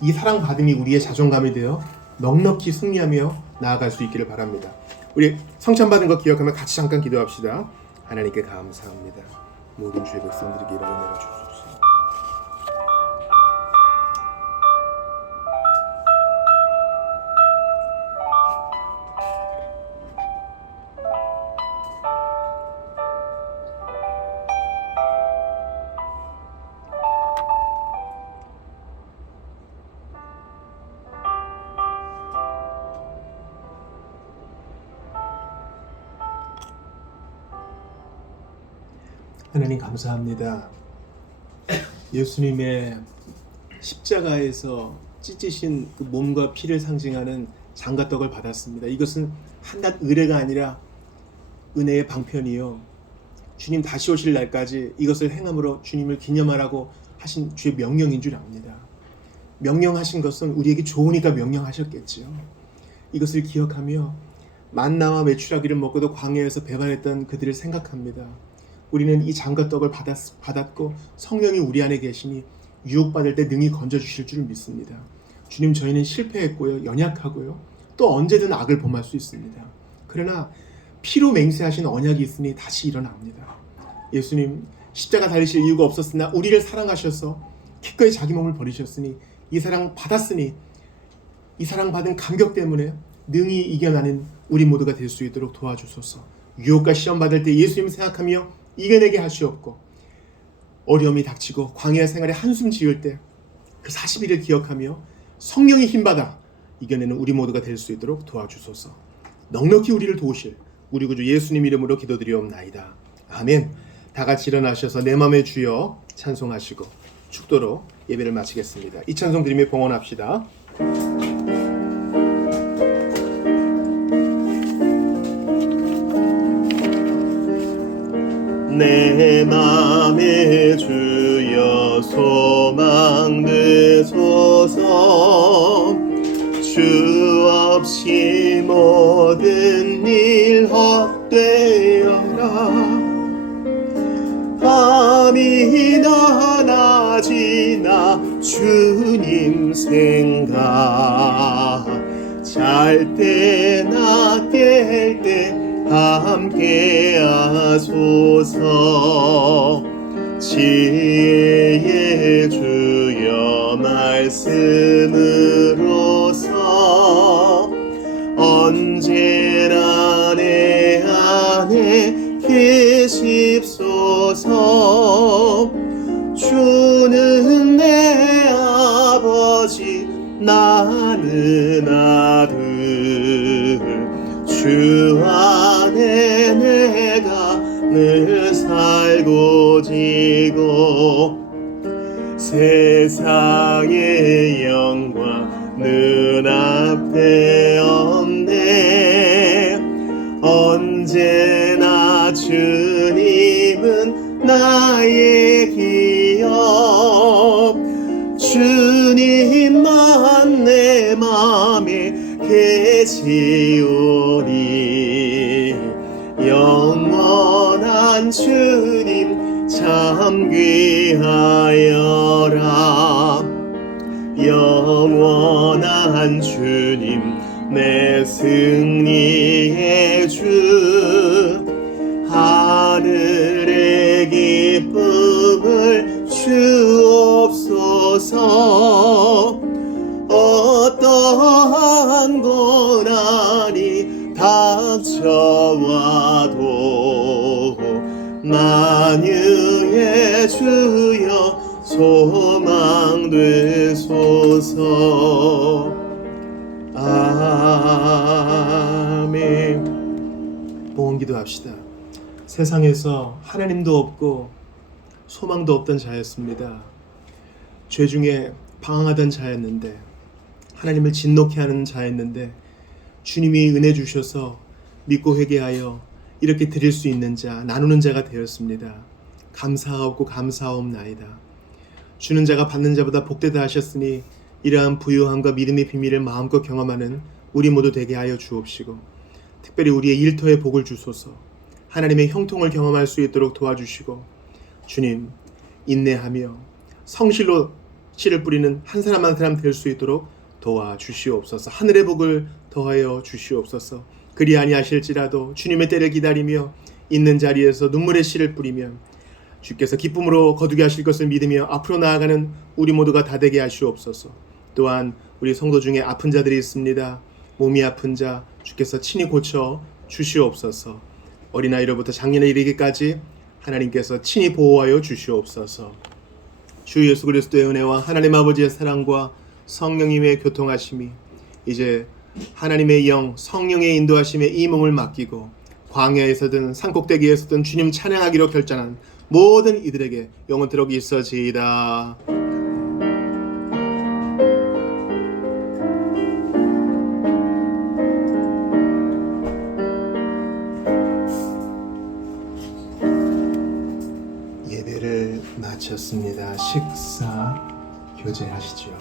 이 사랑 받음이 우리의 자존감이 되어 넉넉히 승리하며 나아갈 수 있기를 바랍니다. 우리 성찬 받은 거 기억하며 같이 잠깐 기도합시다. 하나님께 감사합니다. 모든 주의 백성들에게 이런 은혜를 주옵소서. 하나님 감사합니다. 예수님의 십자가에서 찢으신 그 몸과 피를 상징하는 장가떡을 받았습니다. 이것은 한낱 의례가 아니라 은혜의 방편이요. 주님 다시 오실 날까지 이것을 행함으로 주님을 기념하라고 하신 주의 명령인 줄 압니다. 명령하신 것은 우리에게 좋으니까 명령하셨겠지요. 이것을 기억하며 만나와 메추라기를 먹고도 광야에서 배반했던 그들을 생각합니다. 우리는 이 잔과 떡을 받았고 성령이 우리 안에 계시니 유혹받을 때 능히 건져주실 줄 믿습니다. 주님, 저희는 실패했고요, 연약하고요, 또 언제든 악을 범할 수 있습니다. 그러나 피로 맹세하신 언약이 있으니 다시 일어납니다. 예수님, 십자가 달리실 이유가 없었으나 우리를 사랑하셔서 기꺼이 자기 몸을 버리셨으니, 이 사랑 받았으니 이 사랑 받은 감격 때문에 능히 이겨나는 우리 모두가 될 수 있도록 도와주소서. 유혹과 시험 받을 때 예수님 생각하며 이겨내게 하시옵고, 어려움이 닥치고 광야 생활에 한숨 지을 때 그 40일을 기억하며 성령의 힘받아 이겨내는 우리 모두가 될 수 있도록 도와주소서. 넉넉히 우리를 도우실 우리 구주 예수님 이름으로 기도드리옵나이다. 아멘. 다 같이 일어나셔서 내 맘의 주여 찬송하시고 축도로 예배를 마치겠습니다. 이 찬송 드리며 봉헌합시다. 내 맘의 주여 소망 되소서. 주 없이 모든 일 헛되어라. 밤이나 낮이나 주님 생각, 잘 때나 깰 때 함께 하소서. 지혜의 주여 말씀으로서 언제나 내 안에 계십소서. 주는 내 아버지 나는 아들, 주 안에 내가 늘 살고 지고 세상의 영광 눈앞에 없네. 언제나 주님은 나의 기업, 주님만 내 맘에 계시오니. 영원한 주님 참 귀하여라. 영원한 주님 내 승리의 주, 하늘의 기쁨을 주옵소서. 어떠한 고난이 닥쳐와도 만유의 주여 소망 되소서. 아멘. 봉헌 기도합시다. 세상에서 하나님도 없고 소망도 없던 자였습니다. 죄 중에 방황하던 자였는데, 하나님을 진노케 하는 자였는데 주님이 은혜 주셔서 믿고 회개하여 이렇게 드릴 수 있는 자, 나누는 자가 되었습니다. 감사하옵고 감사하옵나이다. 주는 자가 받는 자보다 복되다 하셨으니 이러한 부유함과 믿음의 비밀을 마음껏 경험하는 우리 모두 되게 하여 주옵시고, 특별히 우리의 일터에 복을 주소서. 하나님의 형통을 경험할 수 있도록 도와주시고, 주님, 인내하며 성실로 씨를 뿌리는 한 사람 한 사람 될 수 있도록 도와주시옵소서. 하늘의 복을 더하여 주시옵소서. 그리 아니하실지라도 주님의 때를 기다리며 있는 자리에서 눈물의 씨를 뿌리면 주께서 기쁨으로 거두게 하실 것을 믿으며 앞으로 나아가는 우리 모두가 다 되게 하시옵소서. 또한 우리 성도 중에 아픈 자들이 있습니다. 몸이 아픈 자 주께서 친히 고쳐 주시옵소서. 어린아이로부터 장년에 이르기까지 하나님께서 친히 보호하여 주시옵소서. 주 예수 그리스도의 은혜와 하나님 아버지의 사랑과 성령님의 교통하심이 이제 하나님의 영 성령의 인도하심에 이 몸을 맡기고 광야에서든 산꼭대기에서든 주님 찬양하기로 결단한 모든 이들에게 영원토록 있어지이다. 예배를 마쳤습니다. 식사 교제하시죠.